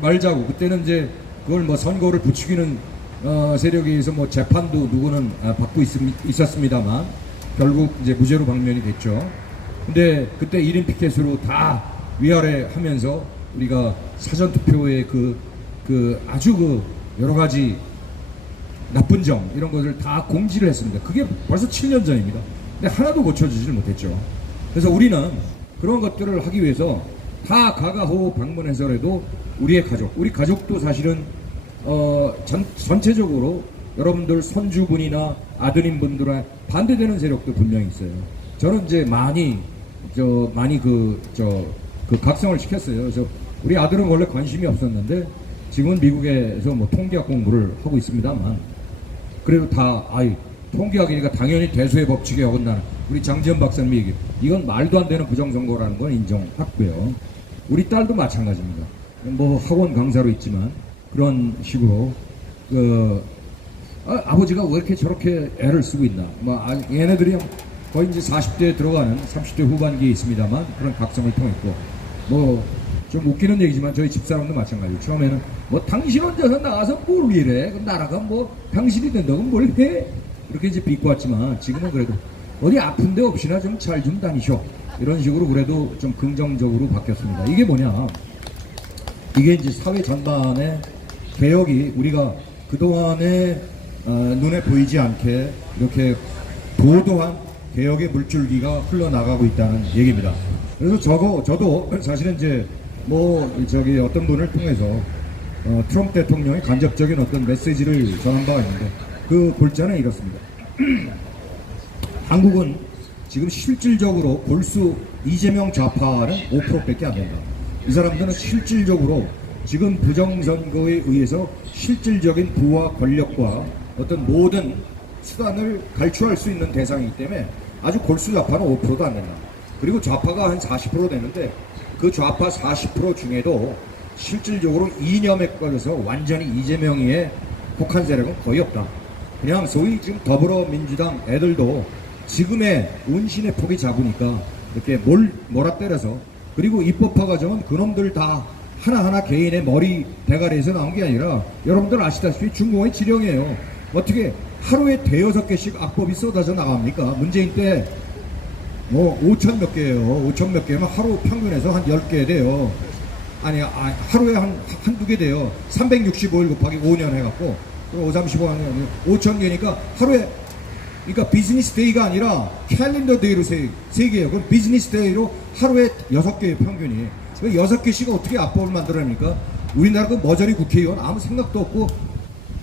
말자고, 그때는 이제 그걸 뭐 선거를 부추기는 세력에 의해서 뭐 재판도 누구는 받고 있었습니다만 결국 이제 무죄로 방면이 됐죠. 근데 그때 1인 피켓으로 다 위아래 하면서 우리가 사전 투표의 그 아주 그 여러 가지 나쁜 점, 이런 것을 다 공지를 했습니다. 그게 벌써 7년 전입니다. 근데 하나도 고쳐주지를 못했죠. 그래서 우리는 그런 것들을 하기 위해서 다 가가호 방문해서라도 우리의 가족, 우리 가족도 사실은 전체적으로 여러분들 손주분이나 아드님분들에 반대되는 세력도 분명히 있어요. 저는 이제 많이 각성을 시켰어요. 그래서 우리 아들은 원래 관심이 없었는데 지금은 미국에서 뭐 통계학 공부를 하고 있습니다만, 그래도 다 통계학이니까 당연히 대소의 법칙에 어긋나는 우리 장지현 박사님 얘기, 이건 말도 안 되는 부정선거라는 건 인정하고요. 우리 딸도 마찬가지입니다. 뭐 학원 강사로 있지만 그런 식으로 아버지가 왜 이렇게 저렇게 애를 쓰고 있나, 얘네들이 거의 이제 40대에 들어가는 30대 후반기에 있습니다만 그런 각성을 통했고, 뭐 좀 웃기는 얘기지만 저희 집사람도 마찬가지예요. 처음에는 뭐 당신 혼자서 나가서 뭘 이래, 그럼 나라가 뭐 당신이 된다고 뭘 해, 이렇게 이제 비꼬았지만 지금은 그래도 어디 아픈 데 없이나 좀 잘 좀 다니셔, 이런 식으로 그래도 좀 긍정적으로 바뀌었습니다. 이게 뭐냐, 이게 이제 사회 전반의 개혁이 우리가 그동안에 눈에 보이지 않게 이렇게 도도한 개혁의 물줄기가 흘러나가고 있다는 얘기입니다. 그래서 저도 사실은 이제 어떤 분을 통해서 트럼프 대통령의 간접적인 어떤 메시지를 전한 바가 있는데, 그 골자는 이렇습니다. 한국은 지금 실질적으로 골수 이재명 좌파는 5%밖에 안 된다. 이 사람들은 실질적으로 지금 부정선거에 의해서 실질적인 부와 권력과 어떤 모든 수단을 갈취할 수 있는 대상이기 때문에 아주 골수 좌파는 5%도 안 된다. 그리고 좌파가 한 40% 되는데 그 좌파 40% 중에도 실질적으로 이념에 꺼져서 완전히 이재명이의 국한 세력은 거의 없다. 그냥 소위 지금 더불어민주당 애들도 지금의 운신의 폭이 작으니까 이렇게 몰아때려서, 그리고 입법화 과정은 그놈들 다 하나하나 개인의 머리 대가리에서 나온 게 아니라 여러분들 아시다시피 중공의 지령이에요. 어떻게 하루에 대여섯 개씩 악법이 쏟아져 나갑니까? 문재인 때 뭐 5천 몇 개예요. 5천 몇 개면 하루 평균에서 한 10개 돼요. 아니 하루에 한두 개 돼요. 365일 곱하기 5년 해갖고 5, 35 하면 5천 개니까 하루에, 그러니까 비즈니스 데이가 아니라 캘린더 데이로 세 개예요. 그럼 비즈니스 데이로 하루에 6개의 평균이. 그 6개씩 어떻게 악법을 만들어냅니까? 우리나라 그 머저리 국회의원 아무 생각도 없고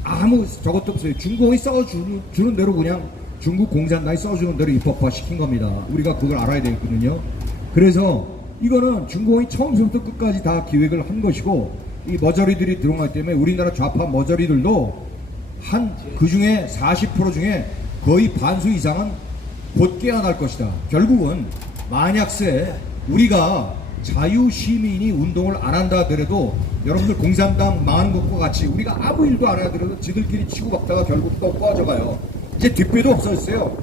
아무 저것도 없어요. 중공이 써주는 대로 그냥 중국 공산당이 써주는 대로 입법화 시킨 겁니다. 우리가 그걸 알아야 되거든요. 그래서 이거는 중공이 처음부터 끝까지 다 기획을 한 것이고, 이 머저리들이 들어가기 때문에 우리나라 좌파 머저리들도 그 중에 40% 중에 거의 반수 이상은 곧 깨어날 것이다. 결국은 만약세 우리가 자유시민이 운동을 안 한다 하더라도, 여러분들 공산당 망하는 것과 같이 우리가 아무 일도 안 하더라도 지들끼리 치고받다가 결국 또 꺼져가요. 이제 뒷배도 없어졌어요.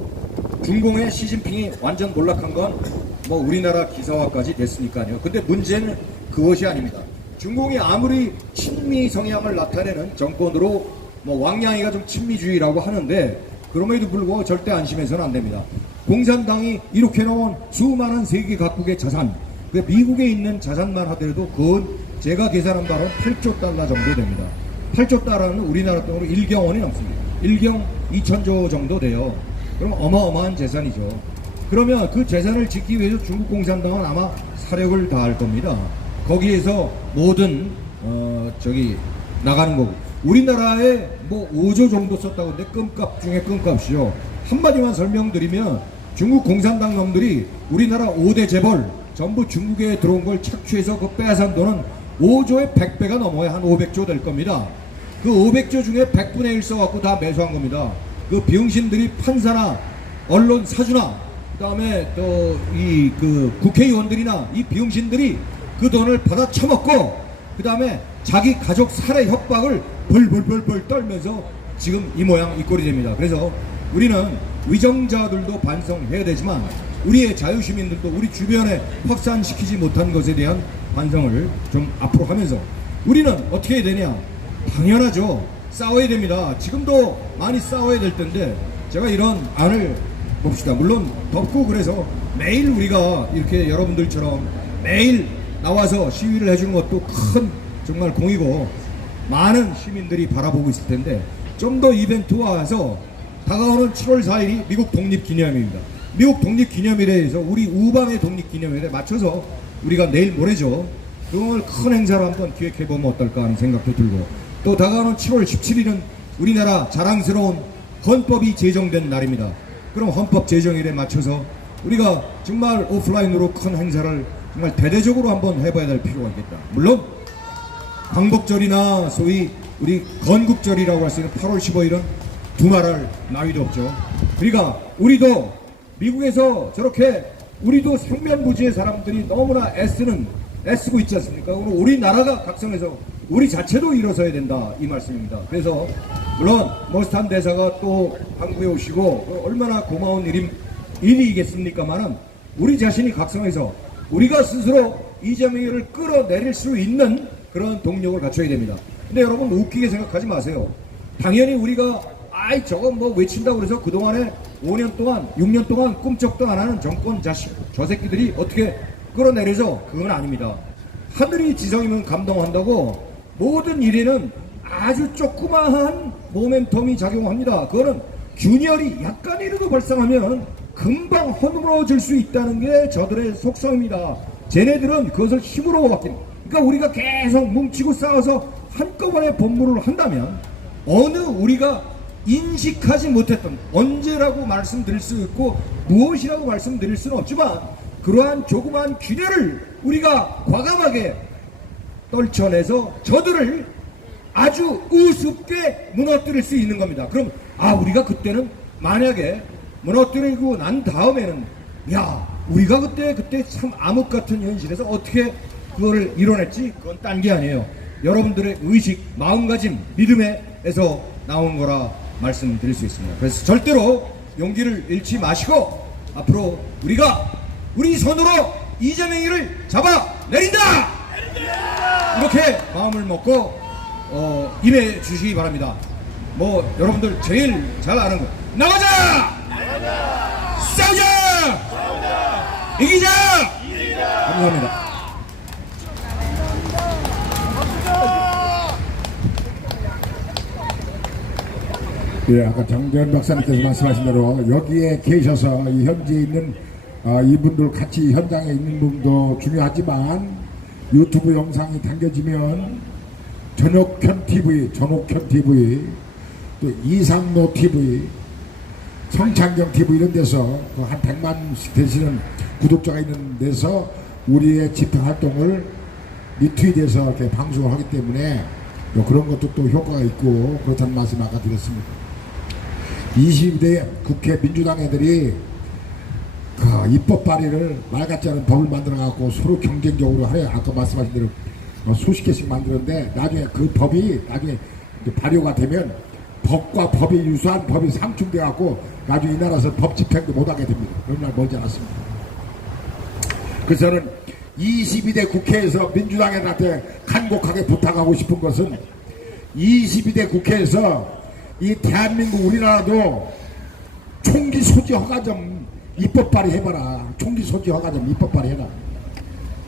중공의 시진핑이 완전 몰락한 건 뭐 우리나라 기사화까지 됐으니까요. 근데 문제는 그것이 아닙니다. 중공이 아무리 친미 성향을 나타내는 정권으로 뭐 왕양이가 좀 친미주의라고 하는데, 그럼에도 불구하고 절대 안심해서는 안 됩니다. 공산당이 이렇게 놓은 수많은 세계 각국의 자산, 미국에 있는 자산만 하더라도 그건 제가 계산한 바로 8조 달러 정도 됩니다. 8조 달러는 우리나라 돈으로 1경 원이 넘습니다. 1경 2천조 정도 돼요. 그럼 어마어마한 재산이죠. 그러면 그 재산을 지키기 위해서 중국 공산당은 아마 사력을 다할 겁니다. 거기에서 모든 나가는 거고, 우리나라에 뭐 5조 정도 썼다고 하는데 끔값 중에 끔값이요. 한마디만 설명드리면 중국 공산당 놈들이 우리나라 5대 재벌 전부 중국에 들어온 걸 착취해서 그 빼앗은 돈은 5조의 100배가 넘어야 한 500조 될 겁니다. 그 500조 중에 100분의 1 써갖고 다 매수한 겁니다. 그 병신들이 판사나 언론 사주나 그 다음에 또 그 국회의원들이나 이 병신들이 그 돈을 받아 처먹고, 그 다음에 자기 가족 살해 협박을 벌벌벌벌 떨면서 지금 이 모양 이 꼴이 됩니다. 그래서 우리는 위정자들도 반성해야 되지만 우리의 자유시민들도 우리 주변에 확산시키지 못한 것에 대한 반성을 좀 앞으로 하면서, 우리는 어떻게 해야 되냐? 당연하죠. 싸워야 됩니다. 지금도 많이 싸워야 될 텐데, 제가 이런 안을 봅시다. 물론 덥고 그래서 매일 우리가 이렇게 여러분들처럼 매일 나와서 시위를 해주는 것도 큰 정말 공이고 많은 시민들이 바라보고 있을 텐데, 좀 더 이벤트화해서 다가오는 7월 4일이 미국 독립기념일입니다. 미국 독립기념일에서 우리 우방의 독립기념일에 맞춰서 우리가 내일 모레죠. 그걸 큰 행사로 한번 기획해보면 어떨까 하는 생각도 들고, 또 다가오는 7월 17일은 우리나라 자랑스러운 헌법이 제정된 날입니다. 그럼 헌법 제정일에 맞춰서 우리가 정말 오프라인으로 큰 행사를 정말 대대적으로 한번 해봐야 될 필요가 있겠다. 물론 광복절이나 소위 우리 건국절이라고 할 수 있는 8월 15일은 두말할 나위도 없죠. 그러니까 우리도 미국에서 저렇게 우리도 생면부지의 사람들이 너무나 애쓰고 있지 않습니까? 오늘 우리나라가 각성해서 우리 자체도 일어서야 된다 이 말씀입니다. 그래서 물론 머스탄 대사가 또 한국에 오시고 얼마나 고마운 일이겠습니까만은 우리 자신이 각성해서 우리가 스스로 이재명을 끌어내릴 수 있는 그런 동력을 갖춰야 됩니다. 근데 여러분 웃기게 생각하지 마세요. 당연히 우리가 아이 저거 뭐 외친다고 그래서 그동안에 5년 동안 6년 동안 꿈쩍도 안 하는 정권 자식 저 새끼들이 어떻게 끌어내려서 그건 아닙니다. 하늘이 지성이면 감동한다고 모든 일에는 아주 조그마한 모멘텀이 작용합니다. 그거는 균열이 약간이라도 발생하면 금방 허물어질 수 있다는 게 저들의 속성입니다. 쟤네들은 그것을 힘으로 바뀐. 그러니까 우리가 계속 뭉치고 싸워서 한꺼번에 법무를 한다면 어느 우리가 인식하지 못했던 언제라고 말씀드릴 수 있고 무엇이라고 말씀드릴 수는 없지만 그러한 조그마한 균열을 우리가 과감하게 떨쳐내서 저들을 아주 우습게 무너뜨릴 수 있는 겁니다. 그럼 우리가 그때는 만약에 무너뜨리고 난 다음에는 우리가 그때 참 암흑 같은 현실에서 어떻게 그거를 이뤄냈지? 그건 딴 게 아니에요. 여러분들의 의식, 마음가짐, 믿음에서 나온 거라 말씀드릴 수 있습니다. 그래서 절대로 용기를 잃지 마시고 앞으로 우리가 우리 손으로 이재명이를 잡아내린다! 이렇게 마음을 먹고 임해 주시기 바랍니다. 뭐 여러분들 제일 잘 아는 거 나가자! 싸우자! 이기자! 감사합니다. 예, 아까 정재현 박사님께서 말씀하신 대로 여기에 계셔서 이 현지에 있는 이분들 같이 현장에 있는 분도 중요하지만 유튜브 영상이 당겨지면 전옥현 TV, 또 이상로 TV, 성창경 TV 이런 데서 한 100만씩 되시는 구독자가 있는 데서 우리의 집회 활동을 리트윗해서 이렇게 방송을 하기 때문에 그런 것도 또 효과가 있고 그렇다는 말씀 아까 드렸습니다. 22대 국회 민주당 애들이 그 입법 발의를 말 같지 않은 법을 만들어 갖고 서로 경쟁적으로 하려 아까 말씀하신 대로 수십 개씩 만드는데 나중에 그 법이 나중에 발효가 되면 법과 법이 유사한 법이 상충돼 갖고 나중에 이 나라에서 법 집행도 못하게 됩니다. 그런 날 멀지 않았습니다. 그래서 저는 22대 국회에서 민주당한테 간곡하게 부탁하고 싶은 것은 22대 국회에서 이 대한민국 우리나라도 총기 소지 허가 좀 입법 발의해봐라. 총기 소지 허가 좀 입법 발의해라.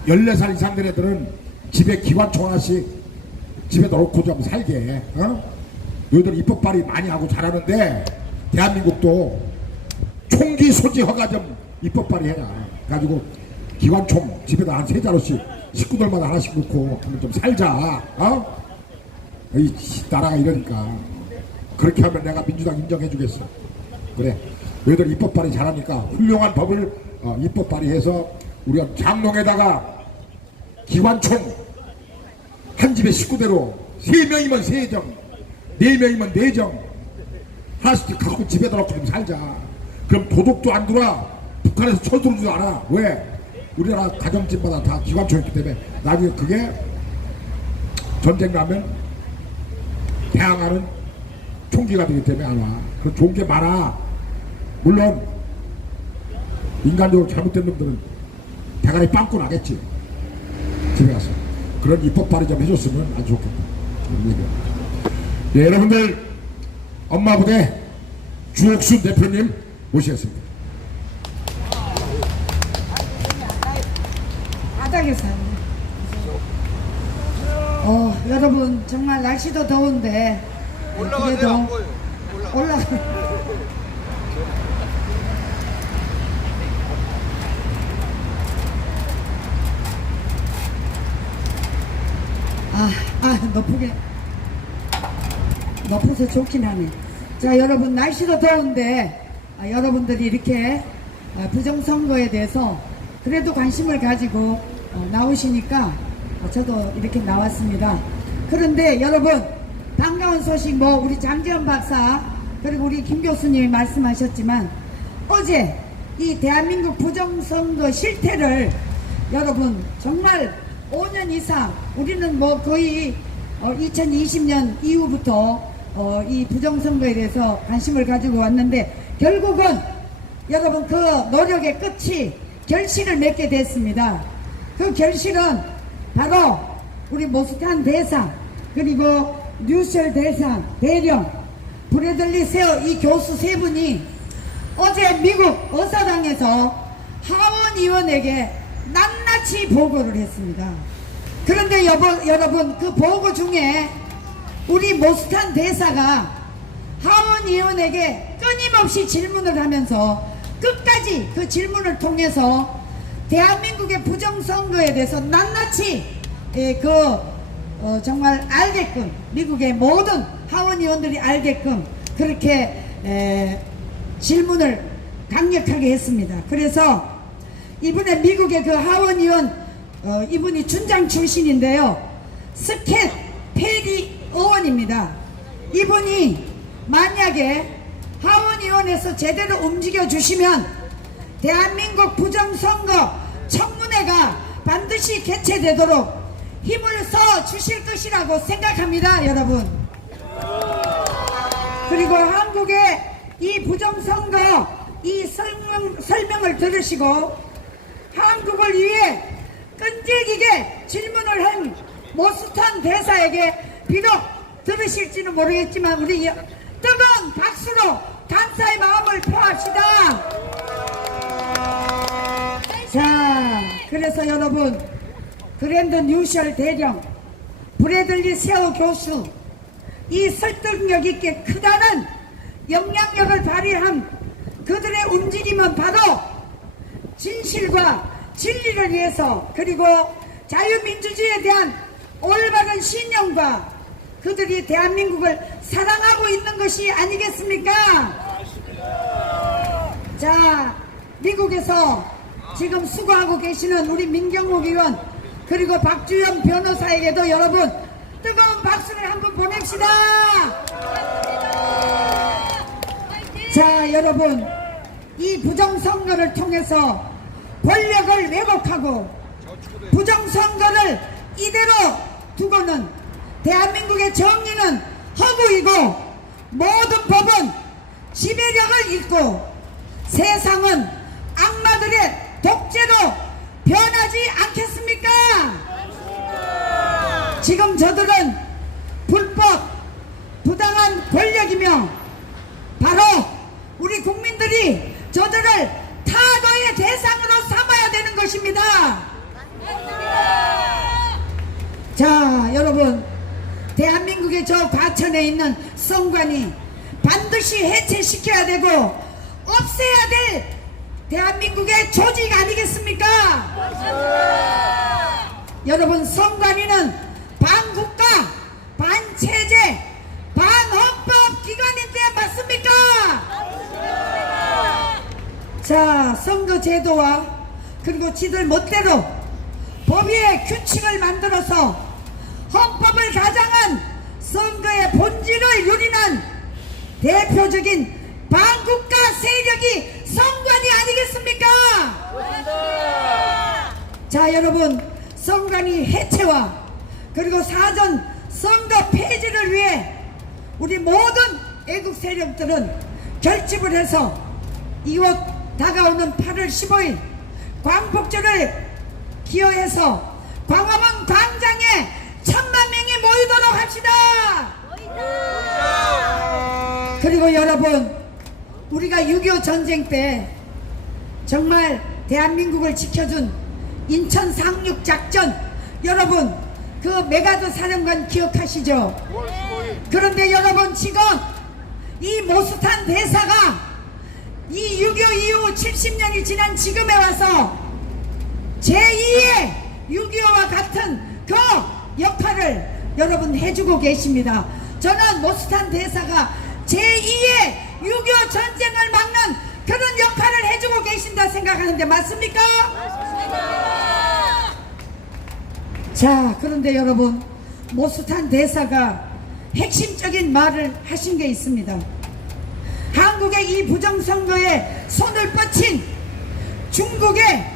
14살 이상 된 애들은 집에 기관총 하나씩 집에다 놓고 좀 살게. 너희들 입법 발의 많이 하고 잘하는데 대한민국도 총기 소지 허가 좀 입법 발의해라. 가지고 기관총 집에다 한 3자루씩 식구들마다 하나씩 놓고 하면 좀 살자. 이 나라가 이러니까. 그렇게 하면 내가 민주당 인정해주겠어. 그래. 너희들 입법 발의 잘하니까 훌륭한 법을 입법 발의해서 우리가 장롱에다가 기관총 한 집에 식구대로 3명이면 3정 4명이면 4정 하나씩 갖고 집에다 놓고 좀 살자. 그럼 도둑도 안 들어와. 북한에서 철 들어오지도 않아. 왜? 우리나라 가정집마다 다 기관총이 있기 때문에 나중에 그게 전쟁 나면 대항하는 총기가 되기 때문에 안 와. 그런 좋은 게 많아. 물론 인간적으로 잘못된 놈들은 대가리 빵꾸 나겠지. 집에 가서 그런 입법 발의 좀 해줬으면 아주 좋겠다. 네, 여러분들 엄마 부대 주옥순 대표님 모시겠습니다. 바닥에서 여러분 정말 날씨도 더운데 올라가세요. 안 보여. 올라가 높아서 좋긴 하네. 자, 여러분 날씨도 더운데 여러분들이 이렇게 부정선거에 대해서 그래도 관심을 가지고 나오시니까 저도 이렇게 나왔습니다. 그런데 여러분 반가운 소식 우리 장재현 박사 그리고 우리 김 교수님이 말씀하셨지만 어제 이 대한민국 부정선거 실태를 여러분 정말 5년 이상 우리는 뭐 거의 2020년 이후부터 이 부정선거에 대해서 관심을 가지고 왔는데 결국은 여러분 그 노력의 끝이 결실을 맺게 됐습니다. 그 결실은 바로 우리 모스탄 대상 그리고 뉴셜 대령 브래들리 세어 이 교수 세 분이 어제 미국 의사당에서 하원 의원에게 낱낱이 보고를 했습니다. 그런데 여러분 그 보고 중에 우리 모스탄 대사가 하원 의원에게 끊임없이 질문을 하면서 끝까지 그 질문을 통해서 대한민국의 부정선거에 대해서 낱낱이 정말 알게끔 미국의 모든 하원 의원들이 알게끔 그렇게 질문을 강력하게 했습니다. 그래서 이번에 미국의 그 하원 의원 이분이 준장 출신인데요. 스캣 페리 의원입니다. 이분이 만약에 하원의원에서 제대로 움직여 주시면 대한민국 부정선거 청문회가 반드시 개최되도록 힘을 써 주실 것이라고 생각합니다, 여러분. 그리고 한국의 이 부정선거 이 설명을 들으시고 한국을 위해 끈질기게 질문을 한 모스탄 대사에게 비록 들으실지는 모르겠지만 우리 뜨거운 박수로 감사의 마음을 표합시다. 자, 그래서 여러분 그랜드 뉴셜 대령 브래들리 세어 교수 이 설득력 있게 크다는 영향력을 발휘한 그들의 움직임은 바로 진실과 진리를 위해서 그리고 자유민주주의에 대한 올바른 신념과 그들이 대한민국을 사랑하고 있는 것이 아니겠습니까? 자, 미국에서 지금 수고하고 계시는 우리 민경욱 의원 그리고 박주영 변호사에게도 여러분 뜨거운 박수를 한번 보냅시다. 자, 여러분 이 부정선거를 통해서 권력을 왜곡하고 부정선거를 이대로 두고는 대한민국의 정의는 허구이고 모든 법은 지배력을 잃고 세상은 악마들의 독재로 변하지 않겠습니까? 지금 저들은 불법 부당한 권력이며 바로 우리 국민들이 저들을 타도의 대상으로 삼아야 되는 것입니다. 자, 여러분 대한민국의 저 과천에 있는 성관이 반드시 해체시켜야 되고 없애야 될 대한민국의 조직 아니겠습니까? 여러분 성관이는 반국가, 반체제, 반헌법 기관인데 맞습니까? 자, 선거제도와 그리고 지들 멋대로 법위의 규칙을 만들어서 헌법을 가장한 선거의 본질을 유린한 대표적인 반국가 세력이 선관위 아니겠습니까? 자, 여러분 선관위 해체와 그리고 사전 선거 폐지를 위해 우리 모든 애국 세력들은 결집을 해서 이곳 다가오는 8월 15일 광복절을 기여해서 광화문 광장에 1000만 명이 모이도록 합시다. 그리고 여러분 우리가 6.25 전쟁 때 정말 대한민국을 지켜준 인천 상륙 작전 여러분 그 메가더 사령관 기억하시죠? 그런데 여러분 지금 이 모스탄 대사가 이 6.25 이후 70년이 지난 지금에 와서 제2의 6.25와 같은 그 역할을 여러분 해주고 계십니다. 저는 모스탄 대사가 제2의 6.25 전쟁을 막는 그런 역할을 해주고 계신다 생각하는데 맞습니까? 맞습니다. 자, 그런데 여러분 모스탄 대사가 핵심적인 말을 하신 게 있습니다. 한국의 이 부정선거에 손을 뻗친 중국의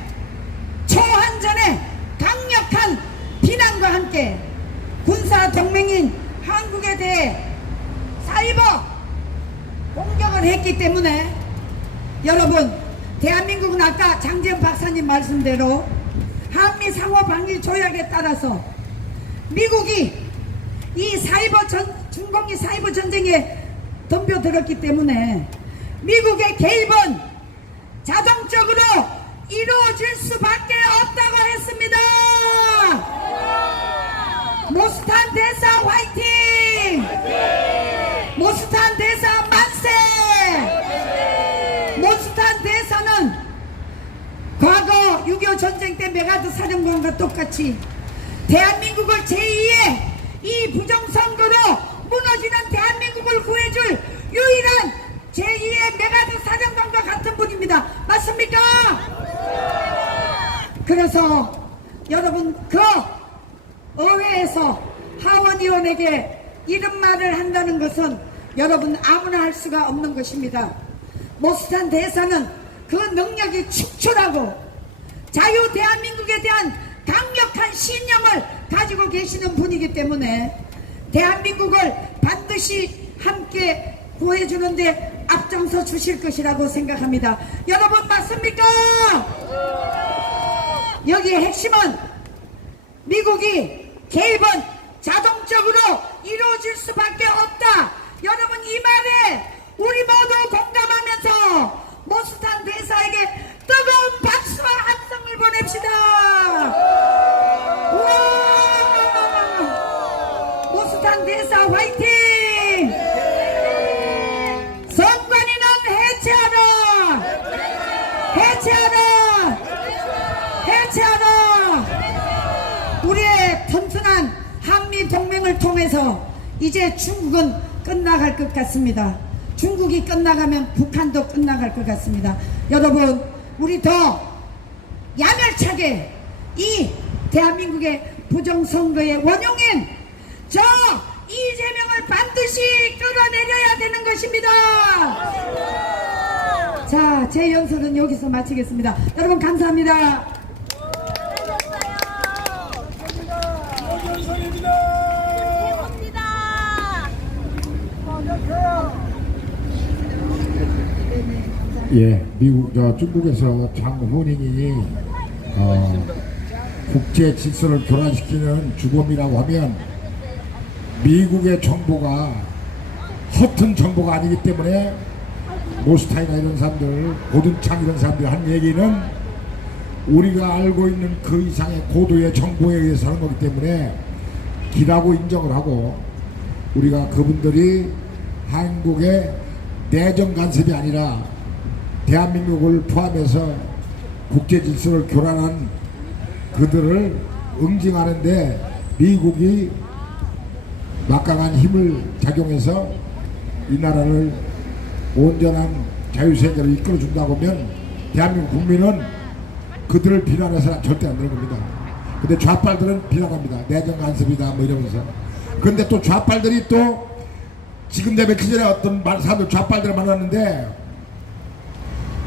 초한전의 강력한 비난과 함께 군사동맹인 한국에 대해 사이버 공격을 했기 때문에 여러분, 대한민국은 아까 장재현 박사님 말씀대로 한미 상호 방위 조약에 따라서 미국이 이 중공이 사이버 전쟁에 덤벼들었기 때문에 미국의 개입은 자동적으로 이루어질 수밖에 없다고 했습니다. 모스탄 대사 화이팅! 모스탄 대사 만세! 모스탄 대사는 과거 6.25 전쟁 때 메가드 사령관과 똑같이 대한민국을 제2의 이 부정선거로 무너지는 대한민국을 구해줄 유일한 제2의 메가드 사령관과 같은 분입니다. 맞습니까? 그래서 여러분, 그 의회에서 하원 의원에게 이런 말을 한다는 것은 여러분 아무나 할 수가 없는 것입니다. 모스탄 대사는 그 능력이 축출하고 자유 대한민국에 대한 강력한 신념을 가지고 계시는 분이기 때문에 대한민국을 반드시 함께 구해주는데 앞장서 주실 것이라고 생각합니다. 여러분 맞습니까? 여기에 핵심은 미국이 개입은 자동적으로 이루어질 수밖에 없다. 여러분 이 말에 우리 모두 공감하면서 모스탄 대사에게 뜨거운 박수와 함성을 보냅시다. 우와! 모스탄 대사 화이팅! 선관위는 해체하라! 해체하라! 해체하라! 우리의 튼튼한 한미 동맹을 통해서 이제 중국은 끝나갈 것 같습니다. 중국이 끝나가면 북한도 끝나갈 것 같습니다. 여러분, 우리 더 야멸차게 이 대한민국의 부정선거의 원흉인 저 이재명을 반드시 끌어내려야 되는 것입니다. 자, 제 연설은 여기서 마치겠습니다. 여러분 감사합니다. 예, 중국에서 장훈인이 국제 질서를 교란시키는 주범이라고 하면 미국의 정보가 허튼 정보가 아니기 때문에 모스타이나 이런 사람들, 고든창 이런 사람들이 한 얘기는 우리가 알고 있는 그 이상의 고도의 정보에 의해서 하는 거기 때문에 기라고 인정을 하고, 우리가 그분들이 한국의 내정 간섭이 아니라 대한민국을 포함해서 국제 질서를 교란한 그들을 응징하는데 미국이 막강한 힘을 작용해서 이 나라를 온전한 자유세계로 이끌어준다고 하면 대한민국 국민은 그들을 비난해서는 절대 안 되는 겁니다. 근데 좌빨들은 비난합니다. 내정 간섭이다 뭐 이러면서. 근데 또 좌빨들이 또 지금 내 며칠 전에 어떤 사람들 좌빨들을 만났는데,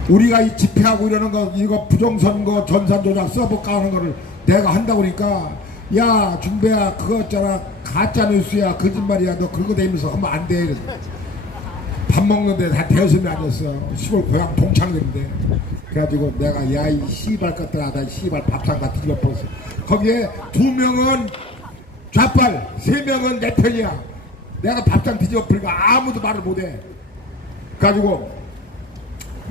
우리가 이 집회하고 이러는 거, 이거 부정선거 전산조작 써볼까 하는 거를 내가 한다고 그러니까, 야 중배야 그거 있잖아 가짜뉴스야 거짓말이야 너 그거 대면서 하면 안 돼. 밥 먹는데 다 대여섯이 아니었어. 시골 고향 동창들인데. 그래가지고 내가 야 이 씨발 것들아 나 씨발 밥상 다 뒤집어 버렸어. 거기에 2명은 좌빨 3명은 내 편이야. 내가 밥상 뒤집어 버리니까 아무도 말을 못해. 그래가지고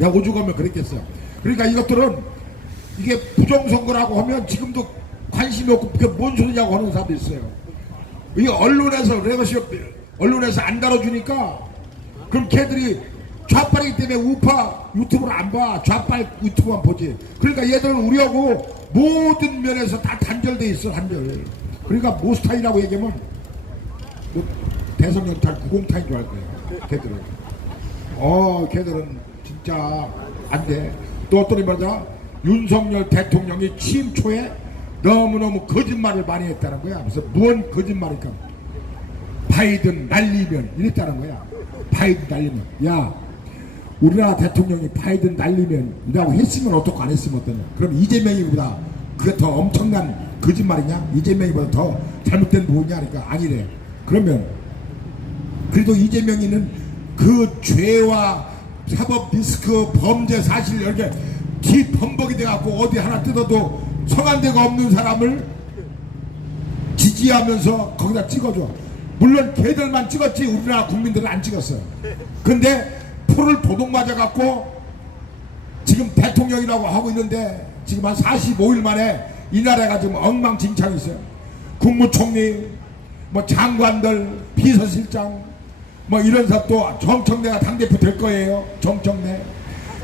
야 오죽하면 그랬겠어. 그러니까 이것들은 이게 부정선거라고 하면 지금도 관심이 없고 그게 뭔 소리냐고 하는 사람도 있어요. 이게 언론에서 언론에서 안 다뤄주니까 그럼 걔들이 좌빨이기 때문에 우파 유튜브를 안 봐. 좌빨 유튜브만 보지. 그러니까 얘들은 우리하고 모든 면에서 다 단절돼 있어. 단절. 그러니까 모스타이라고 얘기하면 뭐 대성연탄 90탄인 줄 알 거예요. 걔들은 걔들은 진짜 안 돼. 또 어떤 말이야? 윤석열 대통령이 취임 초에 너무너무 거짓말을 많이 했다는 거야. 그래서 무언 거짓말일까? 바이든 날리면 이랬다는 거야. 바이든 날리면. 야, 우리나라 대통령이 바이든 날리면 이라고 했으면 어떻고 안 했으면 어떠냐. 그럼 이재명이보다 그게 더 엄청난 거짓말이냐? 이재명이보다 더 잘못된 부분이냐? 그러니까 아니래. 그러면 그래도 이재명이는 그 죄와 사법 리스크 범죄 사실 이렇게 뒤범벅이 돼갖고 어디 하나 뜯어도 성한 데가 없는 사람을 지지하면서 거기다 찍어줘. 물론 걔들만 찍었지 우리나라 국민들은 안 찍었어요. 근데 표를 도둑 맞아갖고 지금 대통령이라고 하고 있는데 지금 한 45일 만에 이 나라가 지금 엉망진창이 있어요. 국무총리, 뭐 장관들, 비서실장, 뭐 이런 사람 또 정청래가 당대표 될 거예요. 정청래.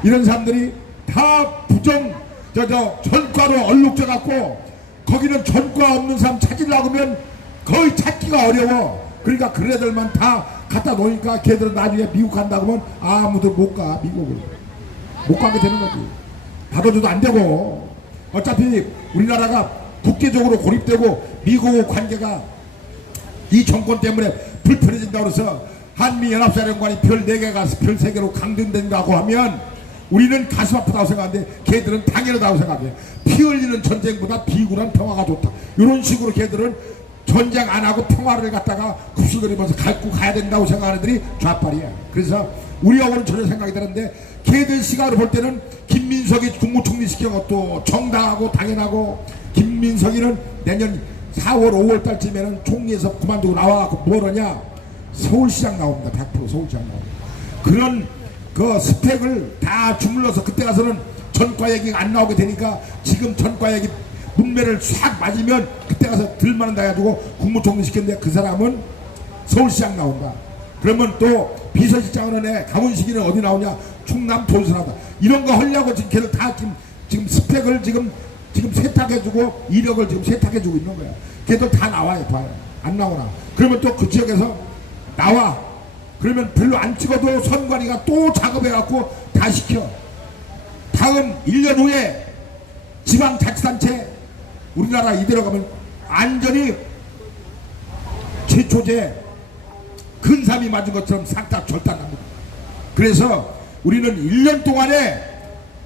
이런 사람들이 다 부정, 전과로 얼룩져 갖고 거기는 전과 없는 사람 찾으려고 하면 거의 찾기가 어려워. 그러니까 그런 애들만 다 갖다 놓으니까 걔들은 나중에 미국 간다고 하면 아무도 못 가. 미국을 못 가게 되는 거지. 받아줘도 안 되고 어차피 우리나라가 국제적으로 고립되고 미국 관계가 이 정권 때문에 불편해진다고 해서 한미연합사령관이 별 4개 가서 별 3개로 강등된다고 하면 우리는 가슴 아프다고 생각하는데 걔들은 당연하다고 생각해. 피 흘리는 전쟁보다 비굴한 평화가 좋다. 이런 식으로 걔들은 전쟁 안 하고 평화를 갖다가 굽슬거리면서 갖고 가야 된다고 생각하는 애들이 좌빨이야. 그래서 우리하고는 전혀 생각이 다른데 걔들 시각으로 볼 때는 김민석이 국무총리 시킨 것도 정당하고 당연하고 김민석이는 내년 4월 5월 달쯤에는 총리에서 그만두고 나와갖고 뭘 하냐 서울시장 나옵니다. 100% 서울시장 나옵니다. 그런 그 스펙을 다 주물러서 그때 가서는 전과 얘기가 안 나오게 되니까 지금 전과 얘기 문매를 싹 맞으면 그때 가서 들만한다 해가지고 국무총리 시켰는데 그 사람은 서울시장 나온다. 그러면 또 비서실장은 해 강훈식이는 어디 나오냐 충남 도지사다. 이런 거 하려고 지금 걔들 다 지금 스펙을 지금 세탁해주고 이력을 지금 세탁해주고 있는 거야. 걔들 다 나와요. 봐요. 안 나오나. 그러면 또 그 지역에서 나와. 그러면 별로 안 찍어도 선관위가 또 작업해갖고 다 시켜. 다음 1년 후에 지방자치단체 우리나라 이대로 가면 안전이 최초제 근삼이 맞은 것처럼 싹 다 절단합니다. 그래서 우리는 1년 동안에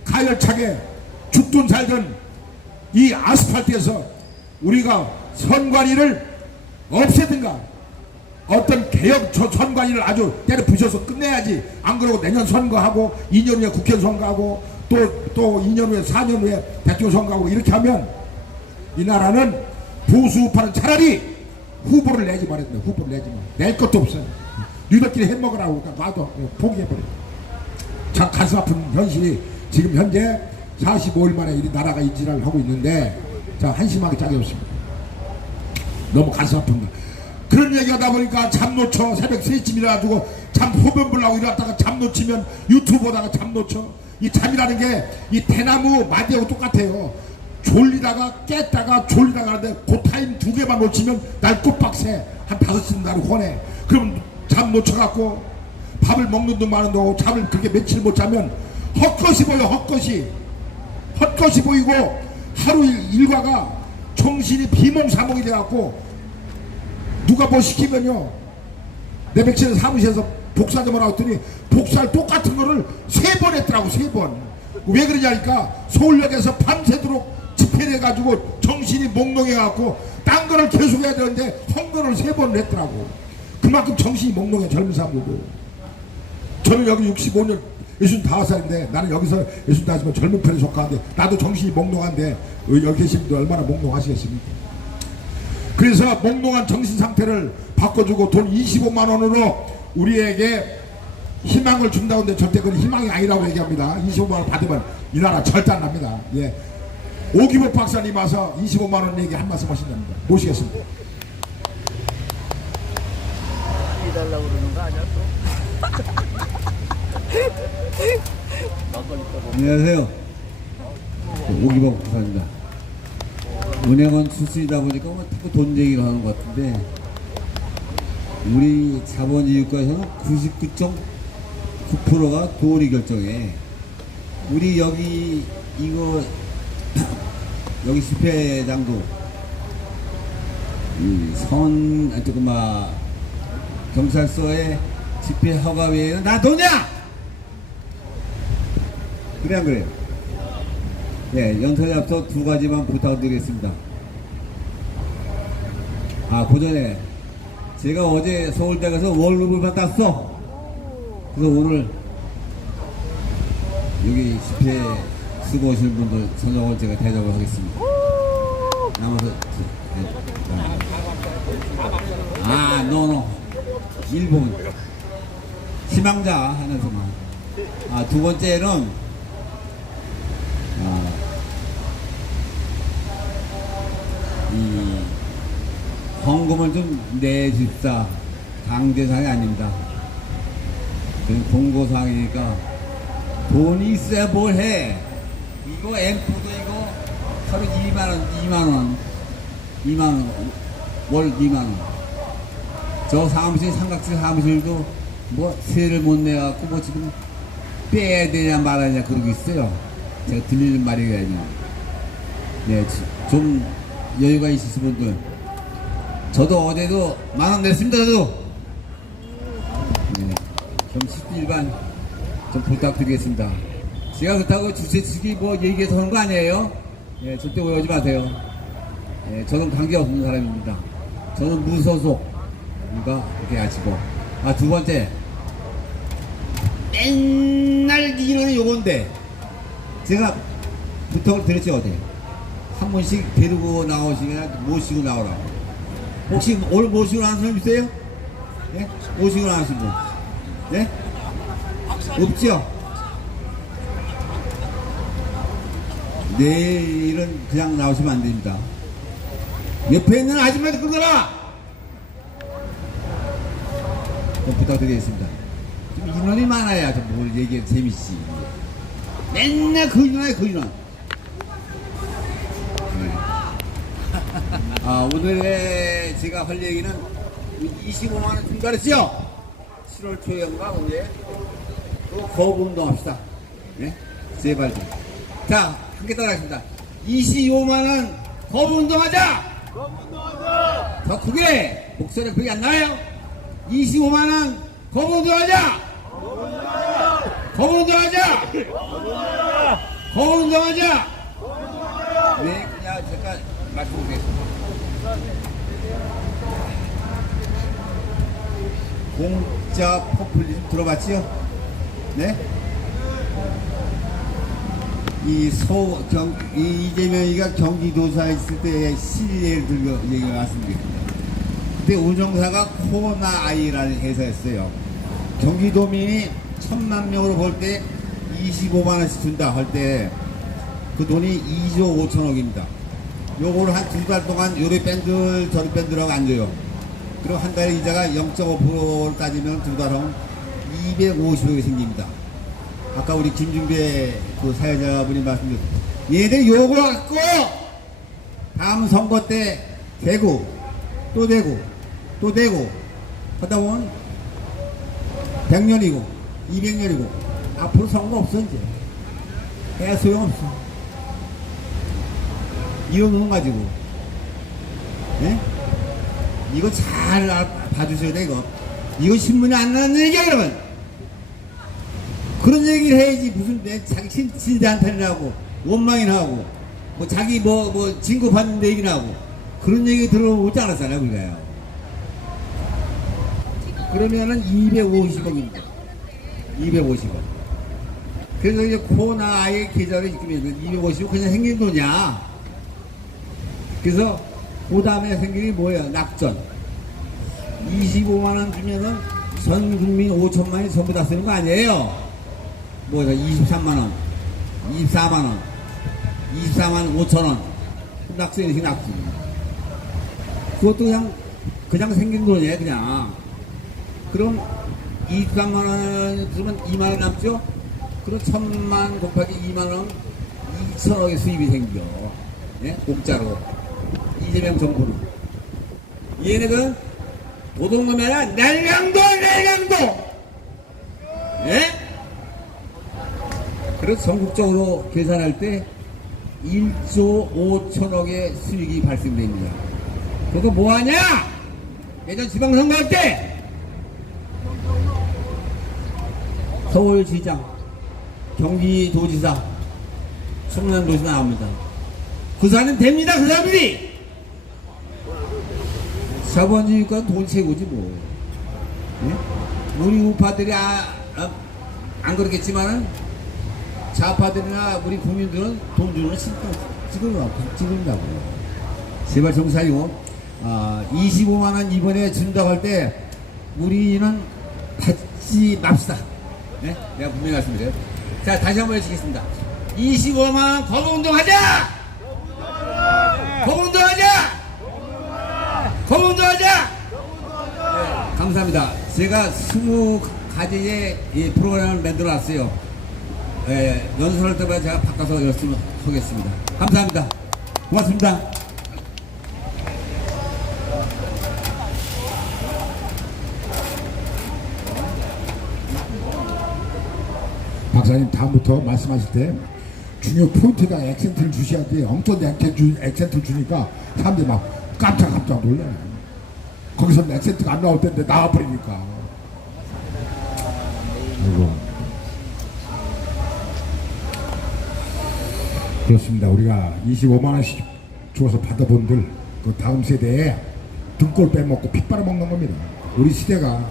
가열차게 죽든 살든 이 아스팔트에서 우리가 선관위를 없애든가 어떤 개혁 선관위를 아주 때려 부셔서 끝내야지. 안 그러고 내년 선거하고 2년 후에 국회 선거하고 또 2년 후에 4년 후에 대통령 선거하고 이렇게 하면 이 나라는 보수 우파는 차라리 후보를 내지 말았네. 후보를 내지 마. 낼 것도 없어요. 니들끼리 해먹으라고 놔도 포기해버려. 참 가슴 아픈 현실이 지금 현재 45일 만에 이 나라가 인지를 하고 있는데 자 한심하게 짝이 없습니다. 너무 가슴 아픕니다. 그런 얘기하다 보니까 잠 놓쳐. 새벽 3쯤 일어나가지고 잠 소변 보려고 일어났다가 잠 놓치면 유튜브 보다가 잠 놓쳐. 이 잠이라는 게 이 대나무 마디하고 똑같아요. 졸리다가 깼다가 졸리다가 하는데 그 타임 2개만 놓치면 날 꽃박새 한 5시쯤 나를 혼내. 그럼 잠 놓쳐갖고 밥을 먹는 둥 마는 둥 잠을 그렇게 며칠 못 자면 헛것이 보여. 헛것이 보이고 하루 일과가 정신이 비몽사몽이 돼갖고 누가 뭐 시키면요 내 백신은 사무실에서 복사 좀 하라고 했더니 복사를 똑같은 거를 3번 했더라고. 3번. 왜 그러냐니까 서울역에서 밤새도록 집회를 해가지고 정신이 몽롱해갖고 딴 거를 계속 해야 되는데 헌거를 3번을 했더라고. 그만큼 정신이 몽롱해. 젊은 사람들도. 저는 여기 65년 65살인데 나는 여기서 65살이면 젊은 편에 속하는데 나도 정신이 몽롱한데 여기 계신 분들 얼마나 몽롱하시겠습니까? 그래서 몽롱한 정신 상태를 바꿔주고 돈 25만 원으로 우리에게 희망을 준다고 하는데 절대 그건 희망이 아니라고 얘기합니다. 25만 원 받으면 이 나라 절대 안 납니다. 예. 오기복 박사님 와서 25만 원 얘기 한 말씀 하신답니다. 모시겠습니다. 해달라고 그러는 거 아니야 또? 안녕하세요. 오기복 박사입니다. 은행원 출신이다 보니까 뭐 자꾸 돈 얘기를 하는 것 같은데 우리 자본주의국가에서는 99.9%가 돈이 결정해. 우리 여기 이거 여기 집회장도 경찰서에 집회 허가 외에는 나 돈이야. 그래 안 그래요? 네, 연설에 앞서 두 가지만 부탁드리겠습니다. 그 전에 제가 어제 서울대 가서 월급을 받았어. 그래서 오늘 여기 집회 쓰고 오시는 분들 저녁을 제가 대접을 하겠습니다. 남아서 노 일본 희망자 하면서만. 두 번째는 이 헌금을 좀 내줍사. 강제상이 아닙니다. 그건 공고사항이니까 돈이 있어야 뭘 해. 이거 앰프도 이거 하루 2만원 월 2만원. 저 사무실 삼각지 사무실도 뭐 세를 못 내갖고 뭐 지금 빼야 되냐 말아야 그러고 있어요. 제가 들리는 말이거든요. 네, 좀 여유가 있으신 분들, 저도 어제도 10,000원 냈습니다. 저도 네, 좀 일반 좀 부탁드리겠습니다. 제가 그렇다고 주최 측이 뭐 얘기해서 하는 거 아니에요. 예, 절대 오해하지 마세요. 예, 저는 관계없는 사람입니다. 저는 무소속인가 이렇게 아시고. 두 번째, 맨날 이러는 요건데 제가 부탁을 드렸죠. 어제 한 번씩 데리고 나오시거나 모시고 나오라고. 혹시 오늘 모시고 나온 사람 있어요? 네? 모시고 나오신 분? 네? 없죠? 내일은 그냥 나오시면 안 됩니다. 옆에 있는 아줌마도 끊어라! 좀 부탁드리겠습니다. 좀 인원이 많아야 좀 뭘 얘기해 재밌지. 맨날 그 인원이야, 그 인원. 네. 오늘의 제가 할 얘기는 25만원 중단했죠? 7월 초인가 오늘 거부운동 합시다. 네? 제발 좀. 자, 함께 따라하겠습니다. 25만원 거부운동 하자! 거부운동하자! 더 크게! 목소리 크게 안 나와요? 25만원 거부운동 하자! 거부운동 하자! 거부운동 하자! 네, 그냥 잠깐 말씀드리겠습니다. 공짜 포퓰리즘 들어봤지요? 네? 이재명이가 경기도사에 있을 때 실례를 들고 얘기를 말씀드리겠습니다. 그때 운영사가 코나아이라는 회사였어요. 경기도민이 1,000만 명으로 볼 때 25만원씩 준다 할 때 그 돈이 2조 5천억입니다. 요거를 한 2달 동안 요리 밴드 저리 밴드라고 안 줘요. 그리고 한 달에 이자가 0.5%를 따지면 2달 하면 250억이 생깁니다. 아까 우리 김중배 그 사회자분이 말씀드렸죠. 얘들 요거 갖고 다음 선거 때 되고 또 되고 또 되고 하다 보면 100년이고 200년이고 앞으로 선거 없어 이제. 해야 소용없어. 이런 놈 가지고 예? 이거 잘 봐주셔야 돼. 이거 신문에 안 나는 얘기야 여러분. 그런 얘기를 해야지. 무슨 자기 진대한탄이나 하고 원망이나 하고 뭐 자기 뭐 진급받는 데 얘기나 하고 그런 얘기 들어오지 않았잖아요 우리가요. 그러면은 250억입니다 250억. 그래서 이제 코나의 계좌를 입금해서 250억 그냥 생긴 돈이야. 그래서 그 다음에 생긴 게 뭐예요? 낙전. 25만원 주면은 전 국민 5천만이 전부 다 쓰는 거 아니에요. 뭐야 23만원 24만원 24만 5천원 낙수인식 낙수. 그것도 그냥 생긴 돈이에요 그냥. 그럼 23만원 주면 2만원 남죠. 그럼 1,000만 곱하기 2만원 2천억의 수입이 생겨. 예? 공짜로. 이재명 정부는 얘네들은 도둑놈이 아니라 내강도 예? 그래서 전국적으로 계산할 때 1조 5천억의 수익이 발생됩니다. 그거 뭐하냐? 예전 지방선거 할 때 서울시장 경기도지사 송남도시 나옵니다. 그 사람은 됩니다. 그 사람들이 자본주의권 돈 최고지 뭐. 예? 우리 우파들이 안 그렇겠지만은 좌파들이나 우리 국민들은 돈 주는 거 찍으려고. 제발 정사요. 25만 원 이번에 준다고 할 때 우리는 받지 맙시다. 네? 내가 분명히 말씀드려요. 자, 다시 한번 해주겠습니다. 25만 원 거부운동 하자! 거부운동 하자! 거부운동 하자! 네, 감사합니다. 제가 20가지의 이 프로그램을 만들어 놨어요. 예, 연설할 때마다 제가 바꿔서 열심히 하겠습니다. 감사합니다. 고맙습니다. 박사님 다음부터 말씀하실 때 중요 포인트가 액센트를 주셔야 돼. 엉뚱한 액센트를 주니까 사람들이 막 깜짝 놀라요. 거기서 액센트가 안 나올 텐데 나와버리니까. 아이고. 그렇습니다. 우리가 25만 원씩 주어서 받아본들 그 다음 세대에 등골 빼먹고 피 빨아먹는 겁니다. 우리 시대가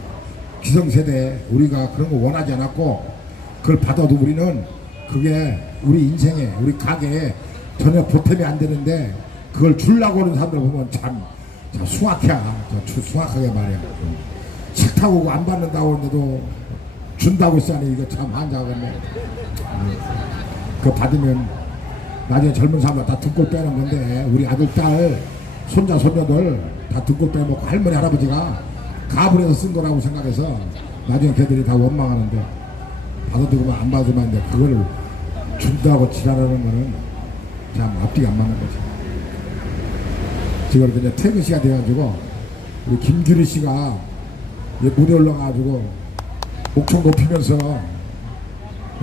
기성세대 우리가 그런 거 원하지 않았고 그걸 받아도 우리는 그게 우리 인생에 우리 가게에 전혀 보탬이 안 되는데 그걸 주려고 하는 사람들 보면 참 숭악하게 말이야. 싫다고 안 받는다고 하는데도 준다고 했으니 이거 참 환장하겠네. 그거 받으면 나중에 젊은 사람들 다 등골 빼는 건데 우리 아들 딸 손자 손녀들 다 등골 빼먹고 할머니 할아버지가 가불 해서 쓴 거라고 생각해서 나중에 걔들이 다 원망하는데 받아들이면 안 받으면 안 돼. 그거를 준다고 지랄하는 거는 참 앞뒤가 안 맞는 거지. 지금 그냥 퇴근 시간 돼가지고 우리 김규리 씨가 무대 올라가가지고 목청 높이면서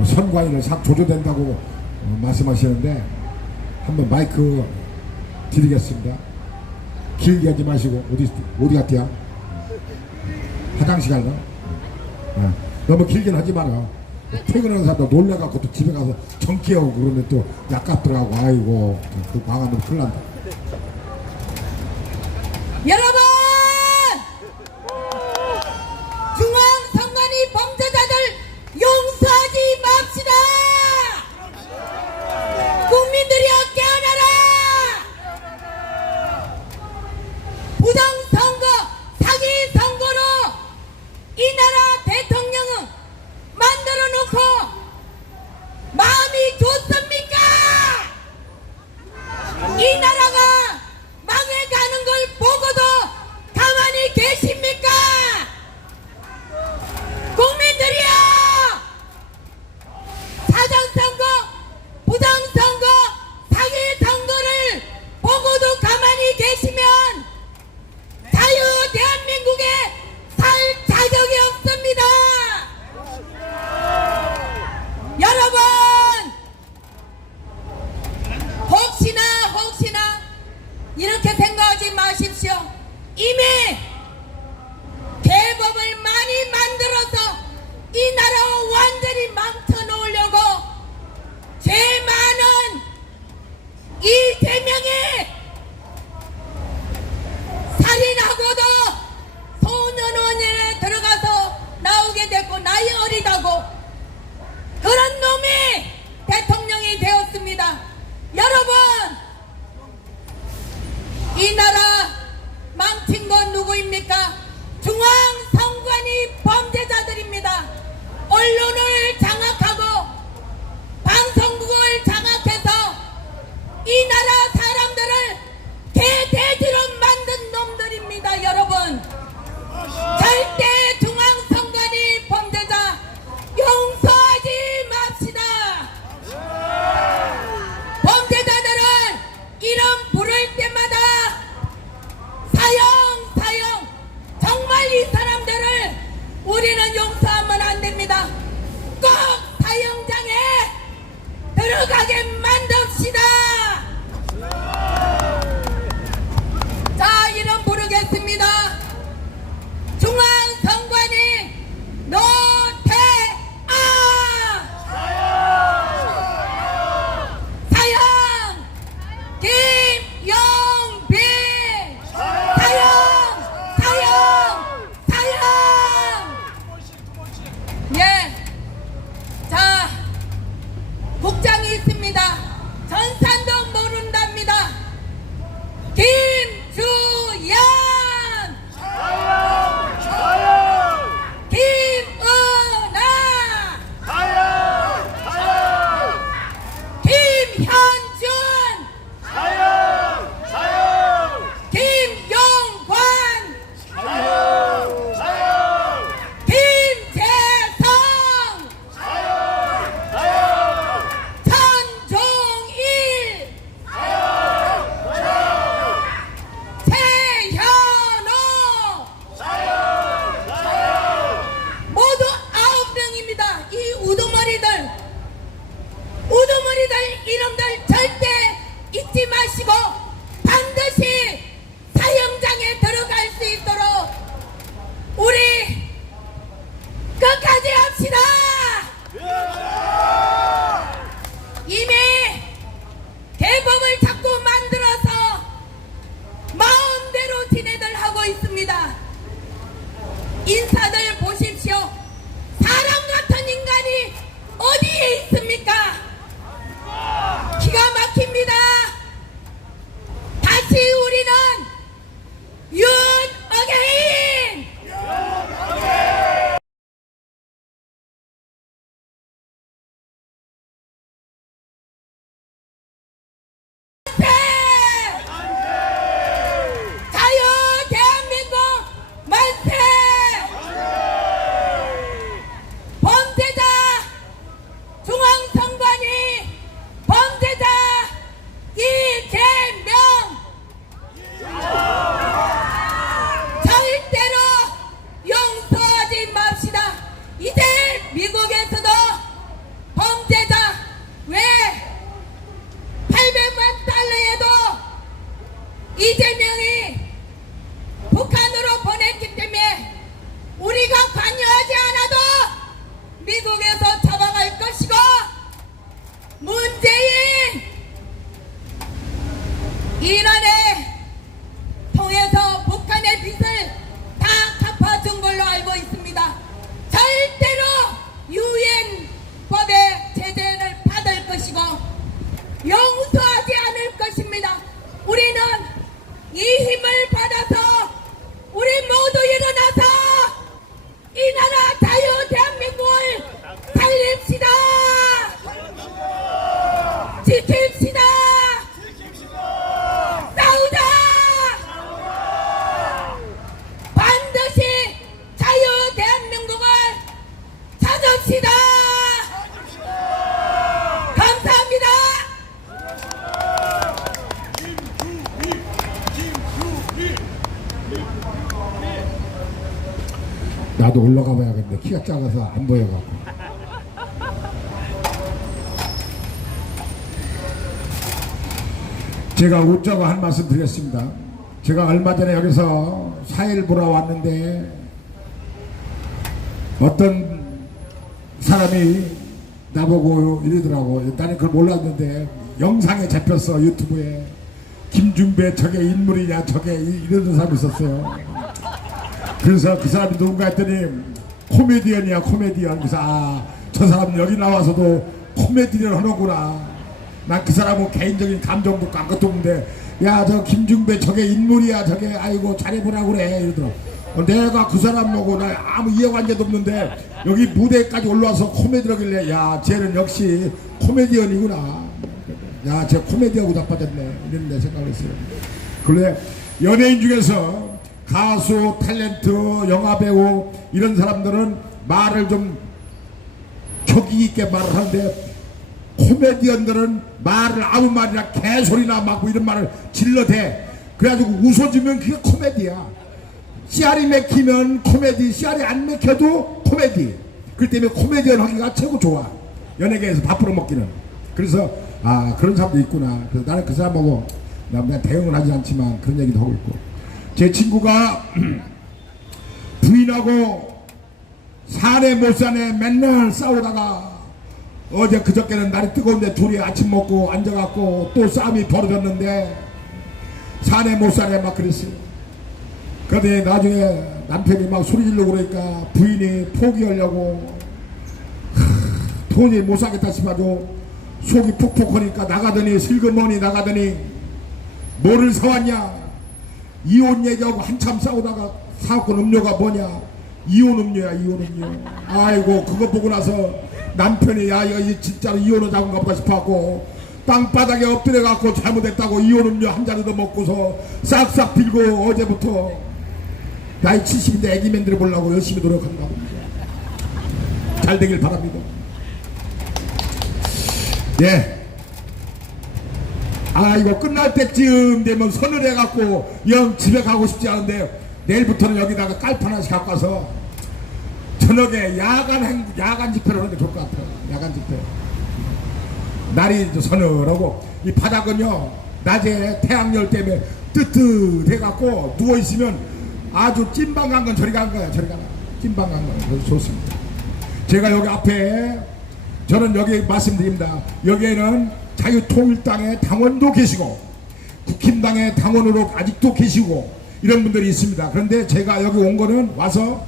선관위를 싹 조조된다고 말씀하시는데 한번 마이크 드리겠습니다. 길게 하지 마시고 어디 갔대요? 화장실 갈라? 너무 길게는 하지 마라. 퇴근하는 사람도 놀래갖고 또 집에 가서 정기하고 그러면 또 약값들하고 아이고 그 광안으로 큰일 난다. 여러분! 중앙선관위 범죄자들 용서하지 맙시다! 국민들이여 깨어나라! 부정선거, 사기선거로 이 나라 대통령은 만들어 놓고 마음이 좋습니까? 이 나라가 망해가는 걸 보고도 가만히 계십니까? 국민들이여! 사전선거, 부정선거, 사기선거를 보고도 가만히 계시면 자유 대한민국에 살 자격이 없습니다. 여러분, 혹시나 이렇게 생각하지 마십시오. 이미 대법을 많이 만들어서 이 나라 완전히 망쳐놓으려고 죄 많은 이재명이 살인하고도 소년원에 들어가서 나오게 됐고 나이 어리다고 그런 놈이 대통령이 되었습니다. 여러분, 이 나라 망친 건 누구입니까? 중앙선관위 범죄자들입니다. 언론을 장악하고 방송국을 장악해서 이 나라 사람 이재명이 북한으로 보냈기 때문에 우리가 관여하지 않아도 미국에서 잡아갈 것이고, 문재인 이란에 통해서 북한의 빚을 다 갚아준 걸로 알고 있습니다. 절대로 유엔법의 제재를 받을 것이고 용서하지 않을 것입니다. 우리는 이 힘을 받아서 우리 모두 일어나서 이 나라 자유 대한민국을 살립시다. 지킵시다. 싸우자. 반드시 자유 대한민국을 찾읍시다. 감사합니다. 나도 올라가 봐야겠네. 키가 작아서 안 보여갖고. 제가 웃자고 한 말씀 드렸습니다. 제가 얼마 전에 여기서 사일 보러 왔는데 어떤 사람이 나보고 이러더라고. 나는 그걸 몰랐는데 영상에 잡혔어, 유튜브에. 김준배 저게 인물이냐 저게 이러는 사람이 있었어요. 그래서 그 사람이 누군가 했더니 코미디언이야, 코미디언. 그래서 저 사람 여기 나와서도 코미디언 하는구나. 난 그 사람은 개인적인 감정도 아무것도 없는데, 야 저 김중배 저게 인물이야 저게, 아이고 잘해보라 그래 이러더라고. 내가 그 사람 보고 나 아무 이해관계도 없는데 여기 무대까지 올라와서 코미디라길래, 야 쟤는 역시 코미디언이구나. 야 쟤 코미디하고 자빠졌네 이런 내 생각을 했어요. 그래, 연예인 중에서 가수, 탤런트, 영화배우 이런 사람들은 말을 좀 격이 있게 말을 하는데, 코미디언들은 말을 아무 말이나 개소리나 막 이런 말을 질러대. 그래가지고 웃어주면 그게 코미디야. 씨알이 맥히면 코미디, 씨알이 안 맥혀도 코미디. 그렇기 때문에 코미디언 하기가 최고 좋아, 연예계에서 밥 벌어 먹기는. 그래서 그런 사람도 있구나. 그래서 나는 그 사람하고 내가 대응을 하지 않지만 그런 얘기도 하고 있고. 제 친구가 부인하고 사내 못 사내 맨날 싸우다가 어제 그저께는 날이 뜨거운데 둘이 아침 먹고 앉아갖고 또 싸움이 벌어졌는데 사내 못 사내 막 그랬어요. 그런데 나중에 남편이 막 소리 지르고 그러니까 부인이 포기하려고 돈이 못 사겠다 싶어가지고 속이 푹푹 하니까 나가더니, 슬그머니 나가더니 뭐를 사왔냐, 이혼 얘기하고 한참 싸우다가 사갖고 음료가 뭐냐, 이혼 음료야, 이혼 음료. 아이고 그거 보고 나서 남편이 야 이거 진짜로 이혼하자고인가 보다 싶어갖고 땅바닥에 엎드려갖고 잘못했다고 이혼 음료 한 잔을 더 먹고서 싹싹 빌고 어제부터 나이 70인데 애기 만들어 보려고 열심히 노력한다. 잘 되길 바랍니다. 예. 이거 끝날 때쯤 되면 서늘해갖고 영 집에 가고 싶지 않은데 내일부터는 여기다가 깔판 하나씩 갖고 와서 저녁에 야간 집회를 하는 게 좋을 것 같아요. 야간 집회. 날이 서늘하고 이 바닥은요 낮에 태양열 때문에 뜨뜻해갖고 누워있으면 아주 찐방 간 건 저리 간 거야. 저리 가라. 찐방 간 건 좋습니다. 제가 여기 앞에 저는 여기 말씀드립니다. 여기에는 자유통일당의 당원도 계시고 국힘당의 당원으로 아직도 계시고 이런 분들이 있습니다. 그런데 제가 여기 온 거는 와서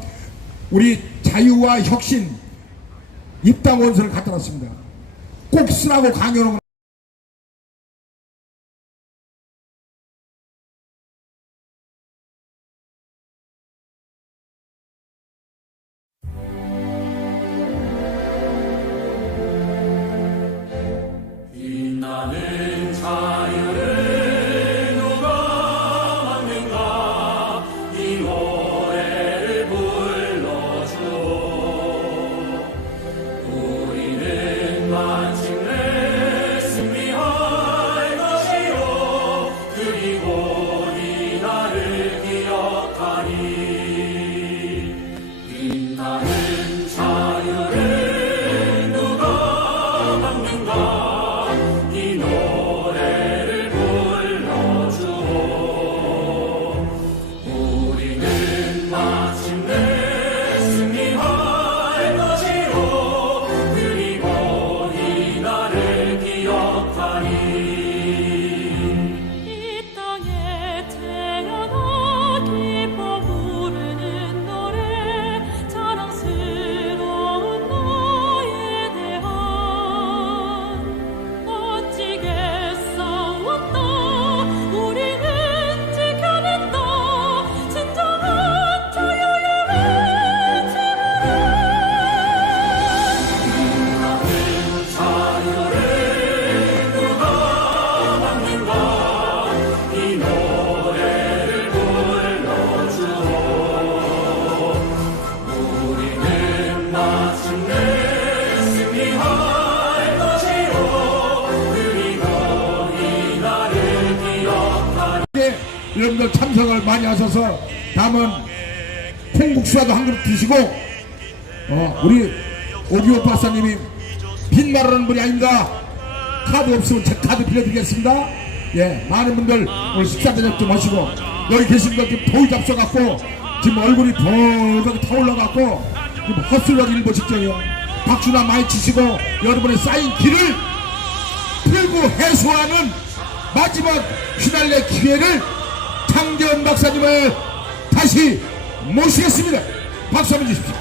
우리 자유와 혁신 입당 원서를 갖다 놨습니다. 꼭 쓰라고 강요하는 건 빛나는 자유를 누가 막는가, 이 노래를 불러주오. 우리는 마침내 여러분들 참석을 많이 하셔서 다음은 콩국수라도 한 그릇 드시고 우리 오기호 박사님이 빈말하는 분이 아닙니다. 카드 없으면 제 카드 빌려드리겠습니다. 예, 많은 분들 오늘 식사 저녁 좀 하시고 여기 계신 분들 지금 더위 잡숴갖고 지금 얼굴이 벌겋게 타올라갖고 지금 헛술러기 일보 직전이요. 박수나 많이 치시고 여러분의 쌓인 길을 풀고 해소하는 마지막 휘날레 기회를 장재원 박사님을 다시 모시겠습니다. 박수 한번 주십시오.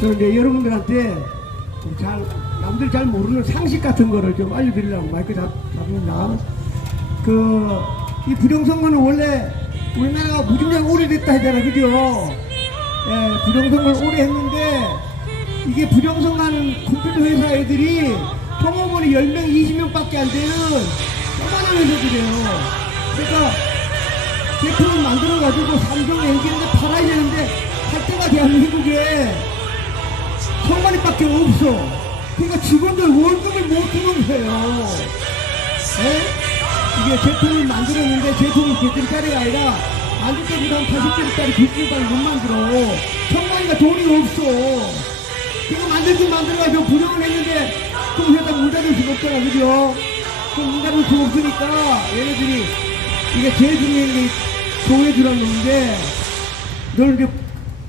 저는 이제 여러분들한테 남들 잘 모르는 상식 같은 거를 좀 알려드리려고 마이크 잡는다. 이 부정선거는 원래 우리나라가 무진장 오래됐다 하잖아, 그죠? 예, 부정선거를 오래 했는데, 이게 부정선거하는 컴퓨터 회사 애들이 종업원이 10명, 20명밖에 안 되는 조그만한 회사들이에요. 그러니까 제품을 만들어가지고 삼성, LG인데 팔아야 되는데, 할 때가 대한민국에 선관위밖에 없어. 그러니까 직원들 월급을 못 주는 거예요. 예? 이게 제품을 만들었는데 제품이 100짜리가 아니라 만들 때보다 한 80짜리 90짜리 못 만들어. 선관위가 돈이 없어. 그거 만들어가지고 부정을 했는데 그럼 회사 문 닫을 수가 없잖아, 그죠? 그럼 문 닫을 수가 없으니까 얘네들이 이게 제일 중요한 게 조회주라는 놈인데 널 이제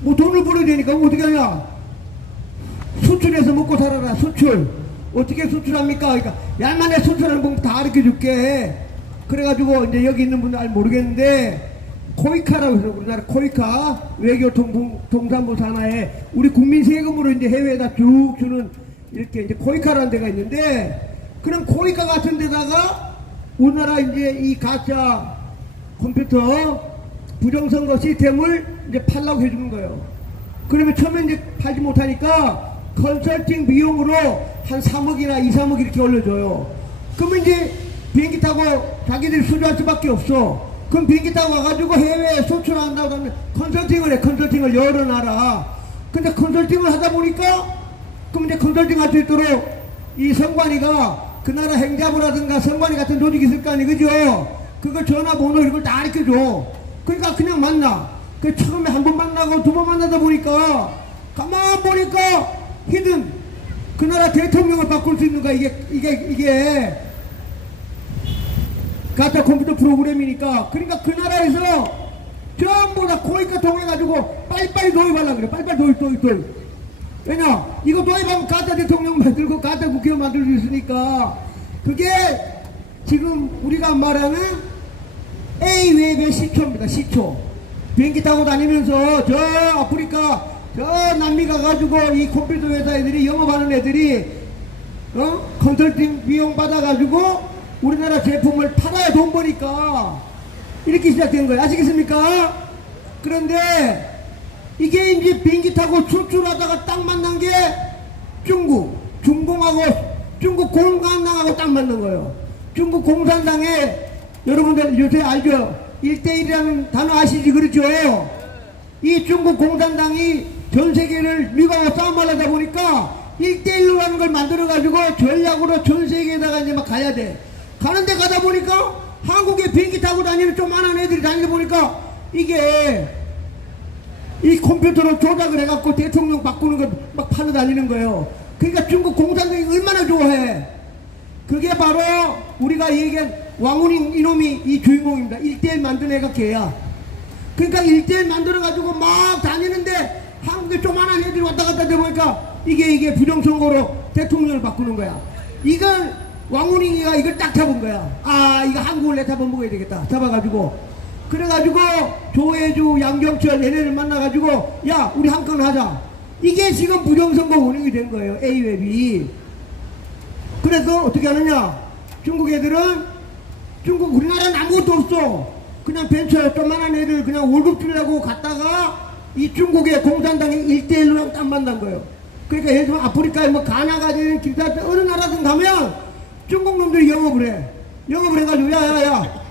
뭐 돈을 벌어야 되니까 어떻게 하냐? 수출해서 먹고 살아라. 수출 어떻게 수출합니까? 그러니까 얄만해 수출하는 방법 다 가르쳐줄게. 그래가지고 이제 여기 있는 분들 잘 모르겠는데 코이카라고 해서 우리나라 코이카 외교통상부 산하에 우리 국민 세금으로 이제 해외에다 쭉 주는 이렇게 이제 코이카라는 데가 있는데 그런 코이카 같은 데다가 우리나라 이제 이 가짜 컴퓨터 부정선거 시스템을 이제 팔라고 해주는 거예요. 그러면 처음에 이제 팔지 못하니까 컨설팅 비용으로 한 3억이나 2, 3억 이렇게 올려줘요. 그러면 이제 비행기 타고 자기들이 수주할 수밖에 없어. 그럼 비행기 타고 와가지고 해외에 수출한다고 하면 컨설팅을 해. 컨설팅을 여러 나라. 근데 컨설팅을 하다 보니까 그럼 이제 컨설팅 할 수 있도록 이 선관위가 그 나라 행자부라든가 선관위 같은 조직이 있을 거 아니에요, 그죠? 그거 전화번호 이걸 다 알려줘. 그러니까 그냥 만나. 그 처음에 한 번 만나고 두 번 만나다 보니까 가만 보니까 히든 그 나라 대통령을 바꿀 수 있는 거야. 이게 가짜 컴퓨터 프로그램이니까. 그러니까 그 나라에서 전부 다 코이카 통해가지고 빨리빨리 도입하려고 그래. 빨리빨리 도입. 왜냐? 이거 도입하면 가짜 대통령 만들고 가짜 국회의원 만들 수 있으니까. 그게 지금 우리가 말하는 A웹의 시초입니다. 시초. 비행기 타고 다니면서 저 아프리카 저 남미 가가지고 이 컴퓨터 회사 애들이 영업하는 애들이 컨설팅 비용 받아가지고 우리나라 제품을 팔아야 돈 버니까 이렇게 시작된 거예요. 아시겠습니까? 그런데 이게 이제 비행기 타고 수출하다가 딱 만난 게 중공하고 중국 공산당하고 딱 만난 거예요. 중국 공산당에 여러분들 요새 알죠? 1대1이라는 단어 아시지? 그렇죠? 이 중국 공산당이 전 세계를 미국하고 싸움하려다 보니까 1대1로 하는 걸 만들어가지고 전략으로 전 세계에다가 이제 막 가야 돼. 가는데 가다 보니까 한국에 비행기 타고 다니는 조그만한 애들이 다니다 보니까 이게 이 컴퓨터로 조작을 해갖고 대통령 바꾸는 걸 막 팔러 다니는 거예요. 그러니까 중국 공산당이 얼마나 좋아해. 그게 바로 우리가 얘기한 왕훈인 이놈이 이 주인공입니다. 1대1 만든 애가 걔야. 그러니까 1대1 만들어가지고 막 다니는데 한국에 조그만한 애들이 왔다 갔다 하다 보니까 이게 부정선거로 대통령을 바꾸는 거야. 이걸 왕훈이가 이걸 딱 잡은 거야. 아, 이거 한국을 내 잡아먹어야 되겠다. 잡아가지고 그래가지고 조혜주, 양경철 얘네를 만나가지고 야, 우리 한 건 하자. 이게 지금 부정선거 운영이 된 거예요. A웹이. 그래서 어떻게 하느냐? 중국 애들은 우리나라는 아무것도 없어. 그냥 벤처 조그만한 애들 그냥 월급 주려고 갔다가 이 중국의 공산당이 1대1로 딱 만난 거예요. 그러니까 예를 들면 아프리카에 뭐 가나가 되는 길다 어느 나라든 가면 중국 놈들이 영업을 해. 영업을 해가지고 야야야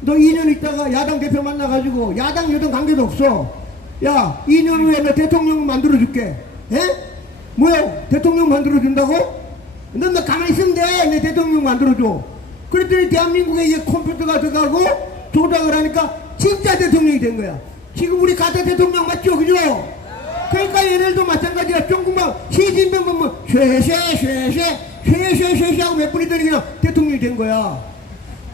너 2년 있다가 야당 대표 만나가지고 야당 여당 관계도 없어. 야 2년 후에 너 대통령 만들어줄게. 에? 뭐야 대통령 만들어준다고? 넌 나 가만히 있으면 돼내 대통령 만들어줘. 그랬더니 대한민국에 이게 컴퓨터가 들어가고 조작을 하니까 진짜 대통령이 된 거야. 지금 우리 가짜 대통령 맞죠 그죠? 그러니까 얘네들도 마찬가지야. 중국만 시진핑 보면 쉐쉐쉐쉐 하고 몇 분이더니 그냥 대통령이 된 거야.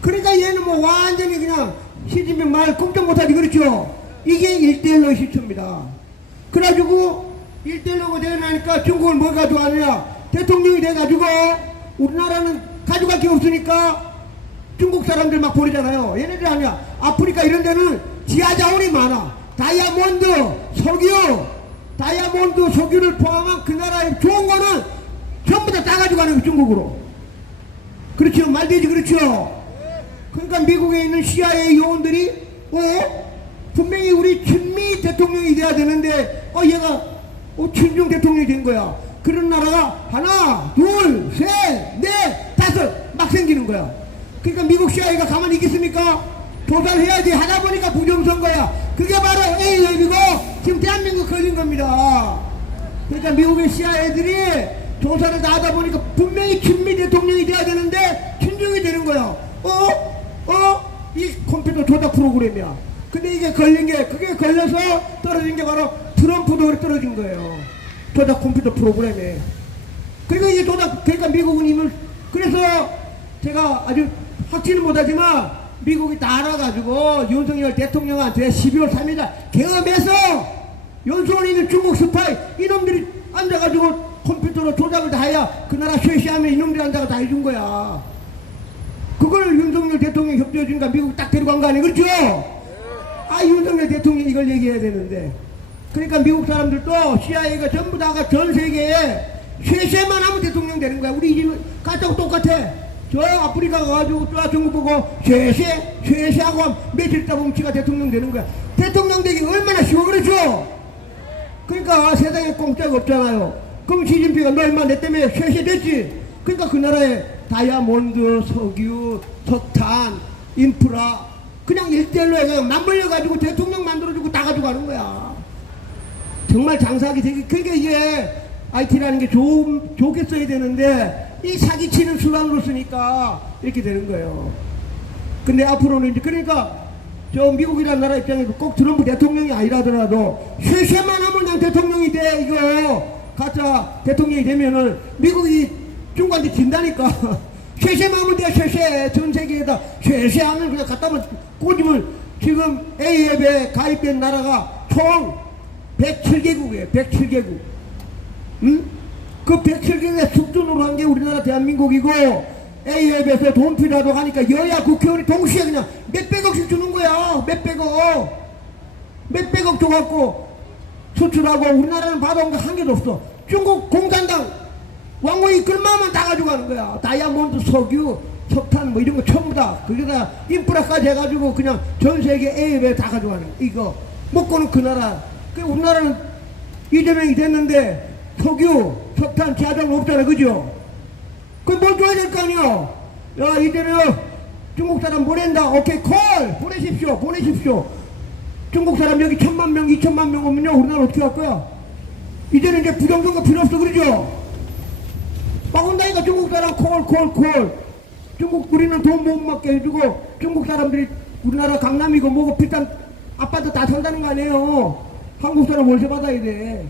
그러니까 얘는 뭐 완전히 그냥 시진핑 말 꼼짝 못하지 그렇죠? 이게 1대1로 시초입니다. 그래가지고 1대1로가 되어나니까 중국은 뭘 가져가느냐 대통령이 돼가지고 우리나라는 가져갈 게 없으니까 중국 사람들 막 보내잖아요. 얘네들 아니야. 아프리카 이런 데는 지하자원이 많아. 다이아몬드, 석유를 포함한 그 나라의 좋은 거는 전부 다 가져가는 거 중국으로. 그렇죠. 말되지 그렇죠. 그러니까 미국에 있는 CIA 요원들이 분명히 우리 친미 대통령이 돼야 되는데 얘가 친중 대통령이 된 거야. 그런 나라가 하나, 둘, 셋, 넷, 다섯 막 생기는 거야. 그러니까 미국 CIA가 가만히 있겠습니까? 조사를 해야지. 하다 보니까 부정선거야. 그게 바로 AI이고 지금 대한민국 걸린 겁니다. 그러니까 미국의 CIA들이 조사를 다 하다 보니까 분명히 친미 대통령이 돼야 되는데 친중이 되는 거야. 이 컴퓨터 조작 프로그램이야. 근데 이게 걸린 게 그게 걸려서 떨어진 게 바로 트럼프도 떨어진 거예요. 조작 컴퓨터 프로그램에. 그러니까 이게 조작, 그러니까 미국은 이걸, 그래서 제가 아주 확신은 못하지만 미국이 다 알아가지고 윤석열 대통령한테 12월 3일 개엄해서 연수원에 있는 중국 스파이 이놈들이 앉아가지고 컴퓨터로 조작을 다 해야 그 나라 쉐시하면 이놈들이 앉아가 다 해준 거야. 그걸 윤석열 대통령이 협조해주니까 미국 딱 데리고 간 거 아니에요 그렇죠? 윤석열 대통령이 이걸 얘기해야 되는데. 그러니까 미국 사람들도 CIA가 전부 다가 전 세계에 쉐쉐만 하면 대통령 되는 거야. 우리 집 가짜고 똑같아. 저 아프리카 가가지고 저 중국 보고 쉐쉐하고 하면 며칠 있다 보면 지가 대통령 되는 거야. 대통령 되기 얼마나 쉬워 그렇죠? 그러니까 세상에 공짜가 없잖아요. 그럼 시진핑가 너 얼마 내 때문에 쉐쉐 됐지? 그러니까 그 나라에 다이아몬드, 석유, 석탄, 인프라 그냥 일대일로 해서 맞물려가지고 대통령 만들어주고 다 가져가는 거야. 정말 장사하기 되게. 그러니까 이게 IT라는 게 좋게 써야 되는데 이 사기치는 수단으로 쓰니까 이렇게 되는 거예요. 근데 앞으로는 이제 그러니까 저 미국이라는 나라 입장에서 꼭 트럼프 대통령이 아니라더라도 쉐쉐만 하면 그냥 대통령이 돼. 이거 가짜 대통령이 되면은 미국이 중국한테 진다니까. 쉐쉐만 하면 돼. 쉐쉐 전 세계에다 쉐쉐 하면 그냥 갖다 놓으면 꽂으면 지금 AF에 가입된 나라가 총 107개국이에요. 107개국. 응? 그 107개국의 숙준으로 한 게 우리나라 대한민국이고 AF에서 돈 필요하다고 하니까 여야 국회의원이 동시에 그냥 몇백억씩 주는 거야. 몇백억 줘갖고 수출하고 우리나라는 받아온 거 한 개도 없어. 중국 공산당 왕국이 끌만하면 다 가져가는 거야. 다이아몬드, 석유, 석탄 뭐 이런 거 전부 다. 거기다 인프라까지 해가지고 그냥 전 세계 AF에 다 가져가는 거. 이거 먹고는 그 나라. 우리나라는 이재명이 됐는데 석유, 석탄, 지하자원 없잖아 그죠? 그럼 뭘 줘야 될 거 아니야? 야 이재명 중국 사람 보낸다. 오케이 콜 보내십시오. 중국 사람 여기 1000만 명 2천만 명 오면요 우리나라 어떻게 할 거야? 이제는 이제 부정선거 필요 없어 그러죠? 막 온다니까 중국 사람 콜. 중국 우리는 돈 못 먹게 해주고 중국 사람들이 우리나라 강남이고 뭐고 비싼 아파트 다 산다는 거 아니에요? 한국 사람 월세 받아야 돼.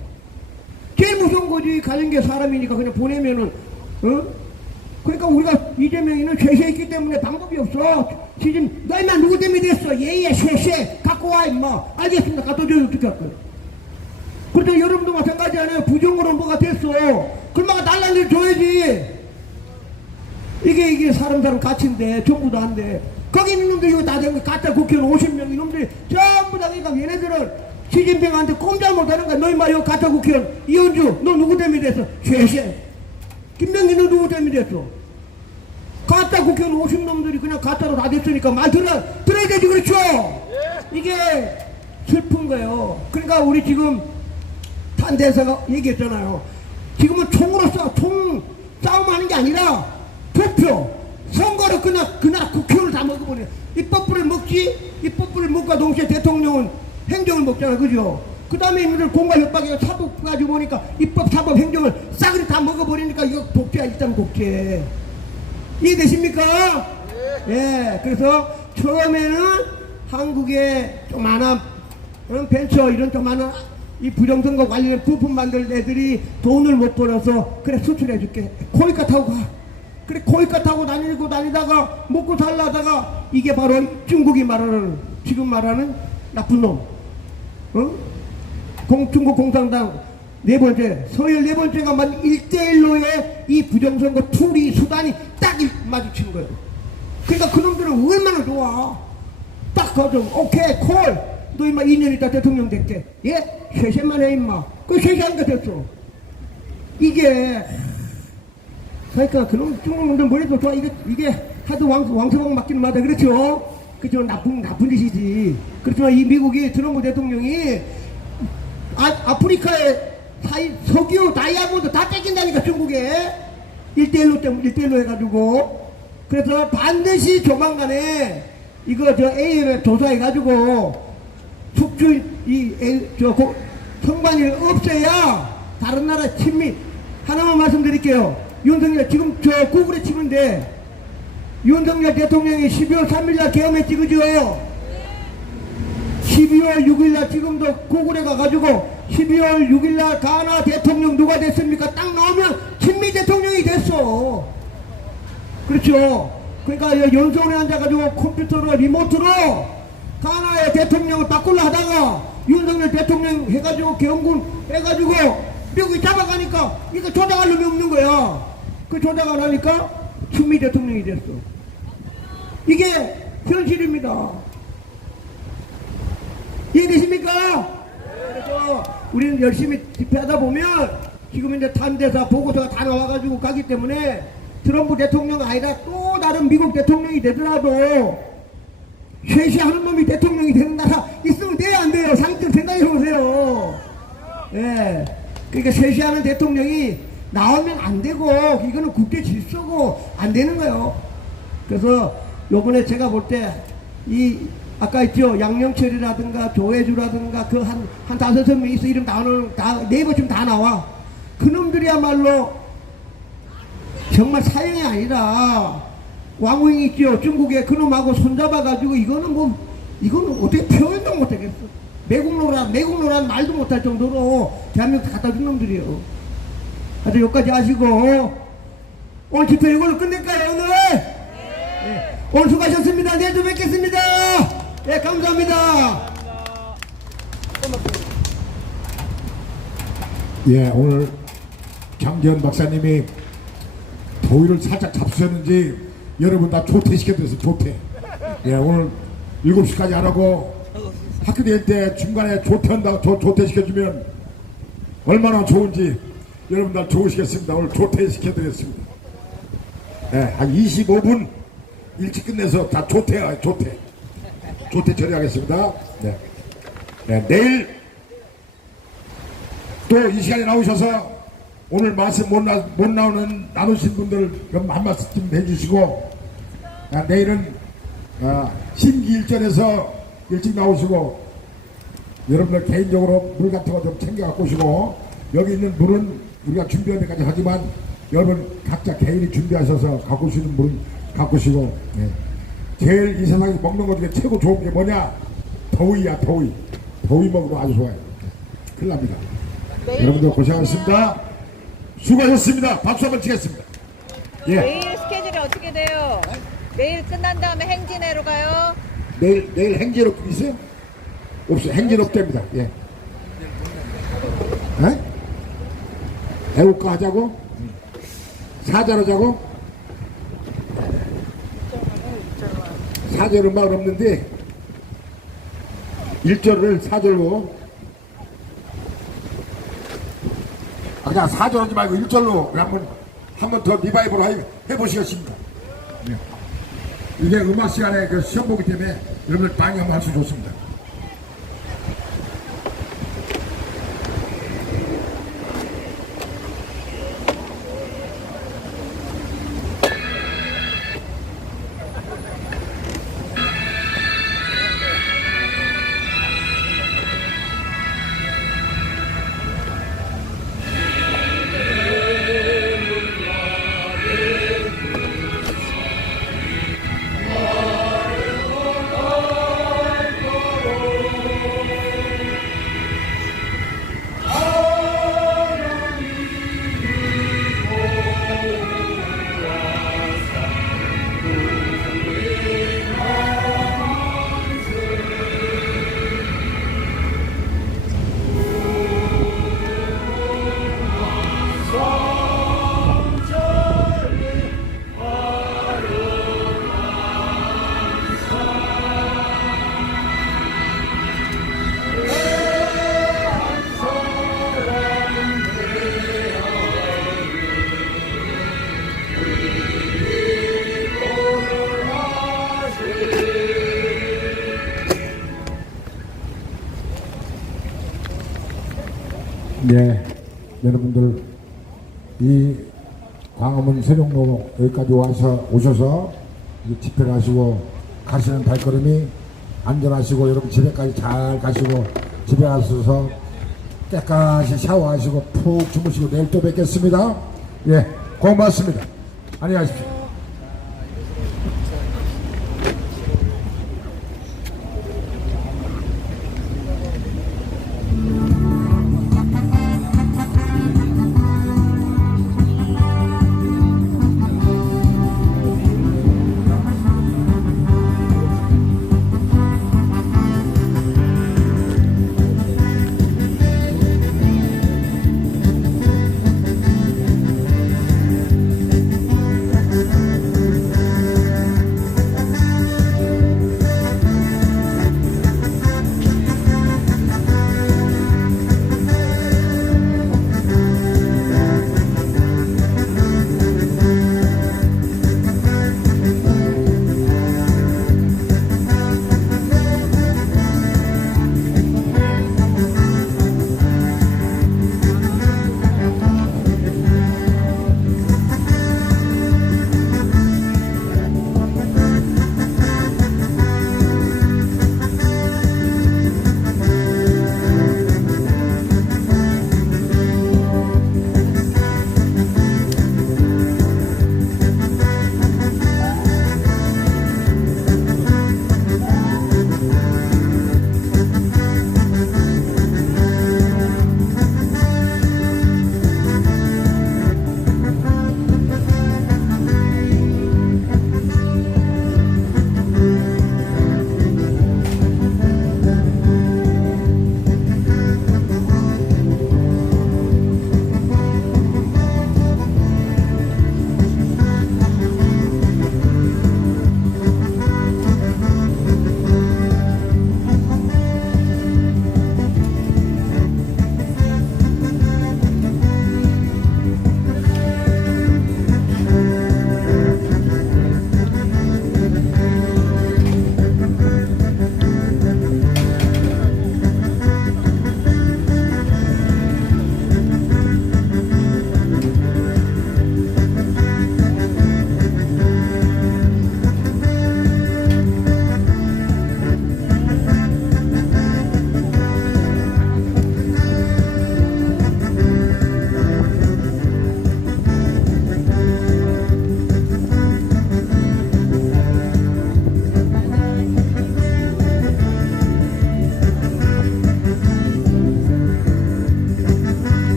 제일 무서운 거지. 가진 게 사람이니까 그냥 보내면은 그러니까 우리가 이재명이는 쉐쉐 있기 때문에 방법이 없어. 지금 너 임마 누구 때문에 됐어? 예예 쉐쉐 갖고 와 임마. 알겠습니다. 갖다 줘요. 어떻게 할 거야? 그렇죠. 여러분도 마찬가지 아니에요. 부정으로 뭐가 됐어. 그러면 달라를 줘야지. 이게 사람 가치인데 전부 다 한데 거기 있는 놈들이 이거 다 된 거 가짜 국회의원 50명 이놈들이 전부 다. 그러니까 얘네들은 시진핑한테 꼼짝 못하는 거야. 너 임마 이거 가짜 국회의원 이현주 너 누구 때문에 됐어? 쉐쉐. 김명기 너 누구 때문에 됐어? 가짜 국회의원 50놈들이 그냥 가짜로 다 됐으니까 말 들어야 되지 그렇죠? 이게 슬픈 거예요. 그러니까 우리 지금 탄대사가 얘기했잖아요. 지금은 총 싸움하는 게 아니라 투표 선거로 그날 국회의원을 다 먹어버려. 입법부를 먹지. 입법부를 먹과 동시에 대통령은 행정을 먹잖아, 그죠? 그 다음에 이들 공과 협박이가 사법 가지고 보니까 입법, 사법, 행정을 싸그리 다 먹어버리니까 이거 독재야, 일단 독재. 이해되십니까? 예, 그래서 처음에는 한국에 조만한 벤처 이런 조만한 이 부정선거 관련된 부품 만들 애들이 돈을 못 벌어서 그래 수출해줄게. 코이카 타고 가. 그래 코이카 타고 다니다가 먹고 살라다가 이게 바로 중국이 말하는 지금 말하는 나쁜 놈. 중국 공산당 네 번째, 서열 네 번째가 만 1대1로의 이 부정선거 툴이 수단이 딱 마주치는 거예요. 그러니까 그놈들은 얼마나 좋아. 딱 거죠. 오케이, 콜. 너 임마 2년 있다 대통령 됐게. 예? 쉐쉐만 해, 임마. 그 쉐쉐하니까 됐어. 이게, 그러니까 그놈 중국놈들 머리도 좋아. 이게 하도 왕서방 맡기는 마다 그렇죠? 그죠? 나쁜 짓이지. 그렇지만 이 미국이 트럼프 대통령이 아프리카에 석유, 다이아몬드 다 뺏긴다니까, 중국에. 1대1로 해가지고. 그래서 반드시 조만간에 이거 AMF 조사해가지고 숙주, 성관이를 없애야 다른 나라 친미. 하나만 말씀드릴게요. 윤석열, 지금 구글에 치는데, 윤석열 대통령이 12월 3일날 계엄했지, 그죠? 12월 6일날 지금도 구글에 가가지고 12월 6일날 가나 대통령 누가 됐습니까? 딱 나오면 친미 대통령이 됐어. 그렇죠? 그러니까 연수원에 앉아가지고 컴퓨터로 리모트로 가나의 대통령을 바꾸려 하다가 윤석열 대통령 해가지고 계엄군 해가지고 미국이 잡아가니까 이거 조작할 놈이 없는 거야. 그 조작 안 하니까 친미 대통령이 됐어. 이게 현실입니다. 이해되십니까? 그래서 우리는 열심히 집회하다 보면 지금 이제 탄대사 보고서가 다 나와가지고 가기 때문에 트럼프 대통령 아니라 또 다른 미국 대통령이 되더라도 쉐시하는 놈이 대통령이 되는 나라 있으면 돼요, 안 돼요? 상식 생각해 보세요. 예. 그러니까 쉐시하는 대통령이 나오면 안 되고 이거는 국제 질서고 안 되는 거예요. 그래서 요번에 제가 볼 때 아까 있죠, 양영철이라든가 조혜주라든가 그 한 5명 있어. 이름 네이버쯤 다 나와. 그놈들이야말로 정말 사형이 아니라 왕후잉 있죠, 중국에. 그놈하고 손잡아가지고 이거는 어떻게 표현도 못하겠어. 매국노란 말도 못할 정도로 대한민국 갖다 준 놈들이에요. 하여튼 여기까지 하시고 오늘 집회 이걸로 끝낼까요, 오늘? 네. 오늘 수고하셨습니다. 내일 또 뵙겠습니다. 예, 감사합니다. 예, 오늘 장지현 박사님이 더위를 살짝 잡수셨는지 여러분 다 조퇴시켜드렸어요. 조퇴. 예, 오늘 7시까지 안 하고 학교 다닐 때 중간에 조퇴시켜주면 얼마나 좋은지 여러분 다 좋으시겠습니다. 오늘 조퇴시켜드렸습니다. 예, 한 25분 일찍 끝내서 다 조퇴 처리하겠습니다. 네. 네, 내일 또 이 시간에 나오셔서 오늘 말씀 못 나누신 분들 한 말씀 좀 해주시고, 내일은 심기일전에서 일찍 나오시고 여러분들 개인적으로 물 같은 거 좀 챙겨 갖고 오시고, 여기 있는 물은 우리가 준비할 때까지 하지만 여러분 각자 개인이 준비하셔서 갖고 오시는 물은 갖고 오시고. 네. 제일 이 세상에 먹는 것 중에 최고 좋은 게 뭐냐? 더위야, 더위. 더위 먹으면 아주 좋아요. 큰일 납니다. 여러분들 고생하셨습니다. 수고하셨습니다. 박수 한번 치겠습니다. 예. 내일 스케줄이 어떻게 돼요? 내일 끝난 다음에 행진회로 가요? 내일 행진업 있어요? 없어요. 행진업 됩니다. 예. 에? 애국가 하자고? 사절하자고? 사절은 말 없는데 1절을 4절로, 그냥 4절 하지 말고 1절로 한번 더 리바이브로 해보시겠습니다. 네. 이게 음악 시간에 그 시험 보기 때문에 여러분들 많이 한번 할 수 좋습니다. 예, 여러분들 이 광화문 세종로 여기까지 오셔서 집회를 하시고 가시는 발걸음이 안전하시고 여러분 집에까지 잘 가시고 집에 가셔서 깨끗이 샤워하시고 푹 주무시고 내일 또 뵙겠습니다. 예, 고맙습니다. 안녕히 가십시오.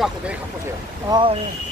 그거 갖고 내일 갖고 오세요. 아, 예.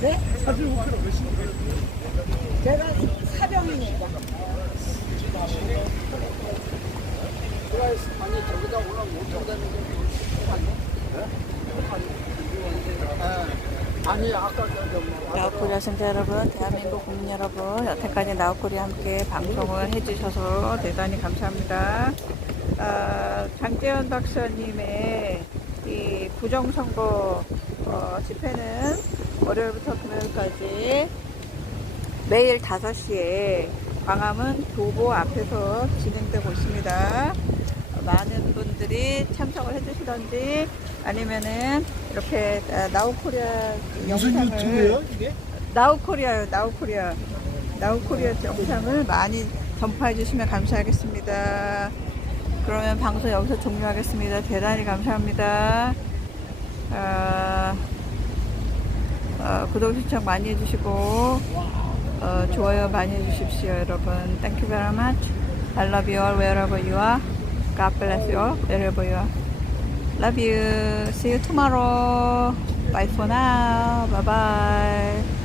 네? 제가 사병이니까. 나우코리아 시청자 여러분, 대한민국 국민 여러분, 여태까지 나우코리아 함께 방송을 해주셔서 대단히 감사합니다. 장재현 박사님의 이 부정선거 집회는 월요일부터 금요일까지 매일 5시에 광화문 도보 앞에서 진행되고 있습니다. 많은 분들이 참석을 해주시던지 아니면은 이렇게 나우코리아 영상을 나우코리아 영상을 많이 전파해 주시면 감사하겠습니다. 그러면 방송 여기서 종료하겠습니다. 대단히 감사합니다. 구독 신청 많이 해주시고 좋아요 많이 해주십시오 여러분. Thank you very much. I love you all wherever you are. God bless you all wherever you are. Love you. See you tomorrow. Bye for now. Bye bye.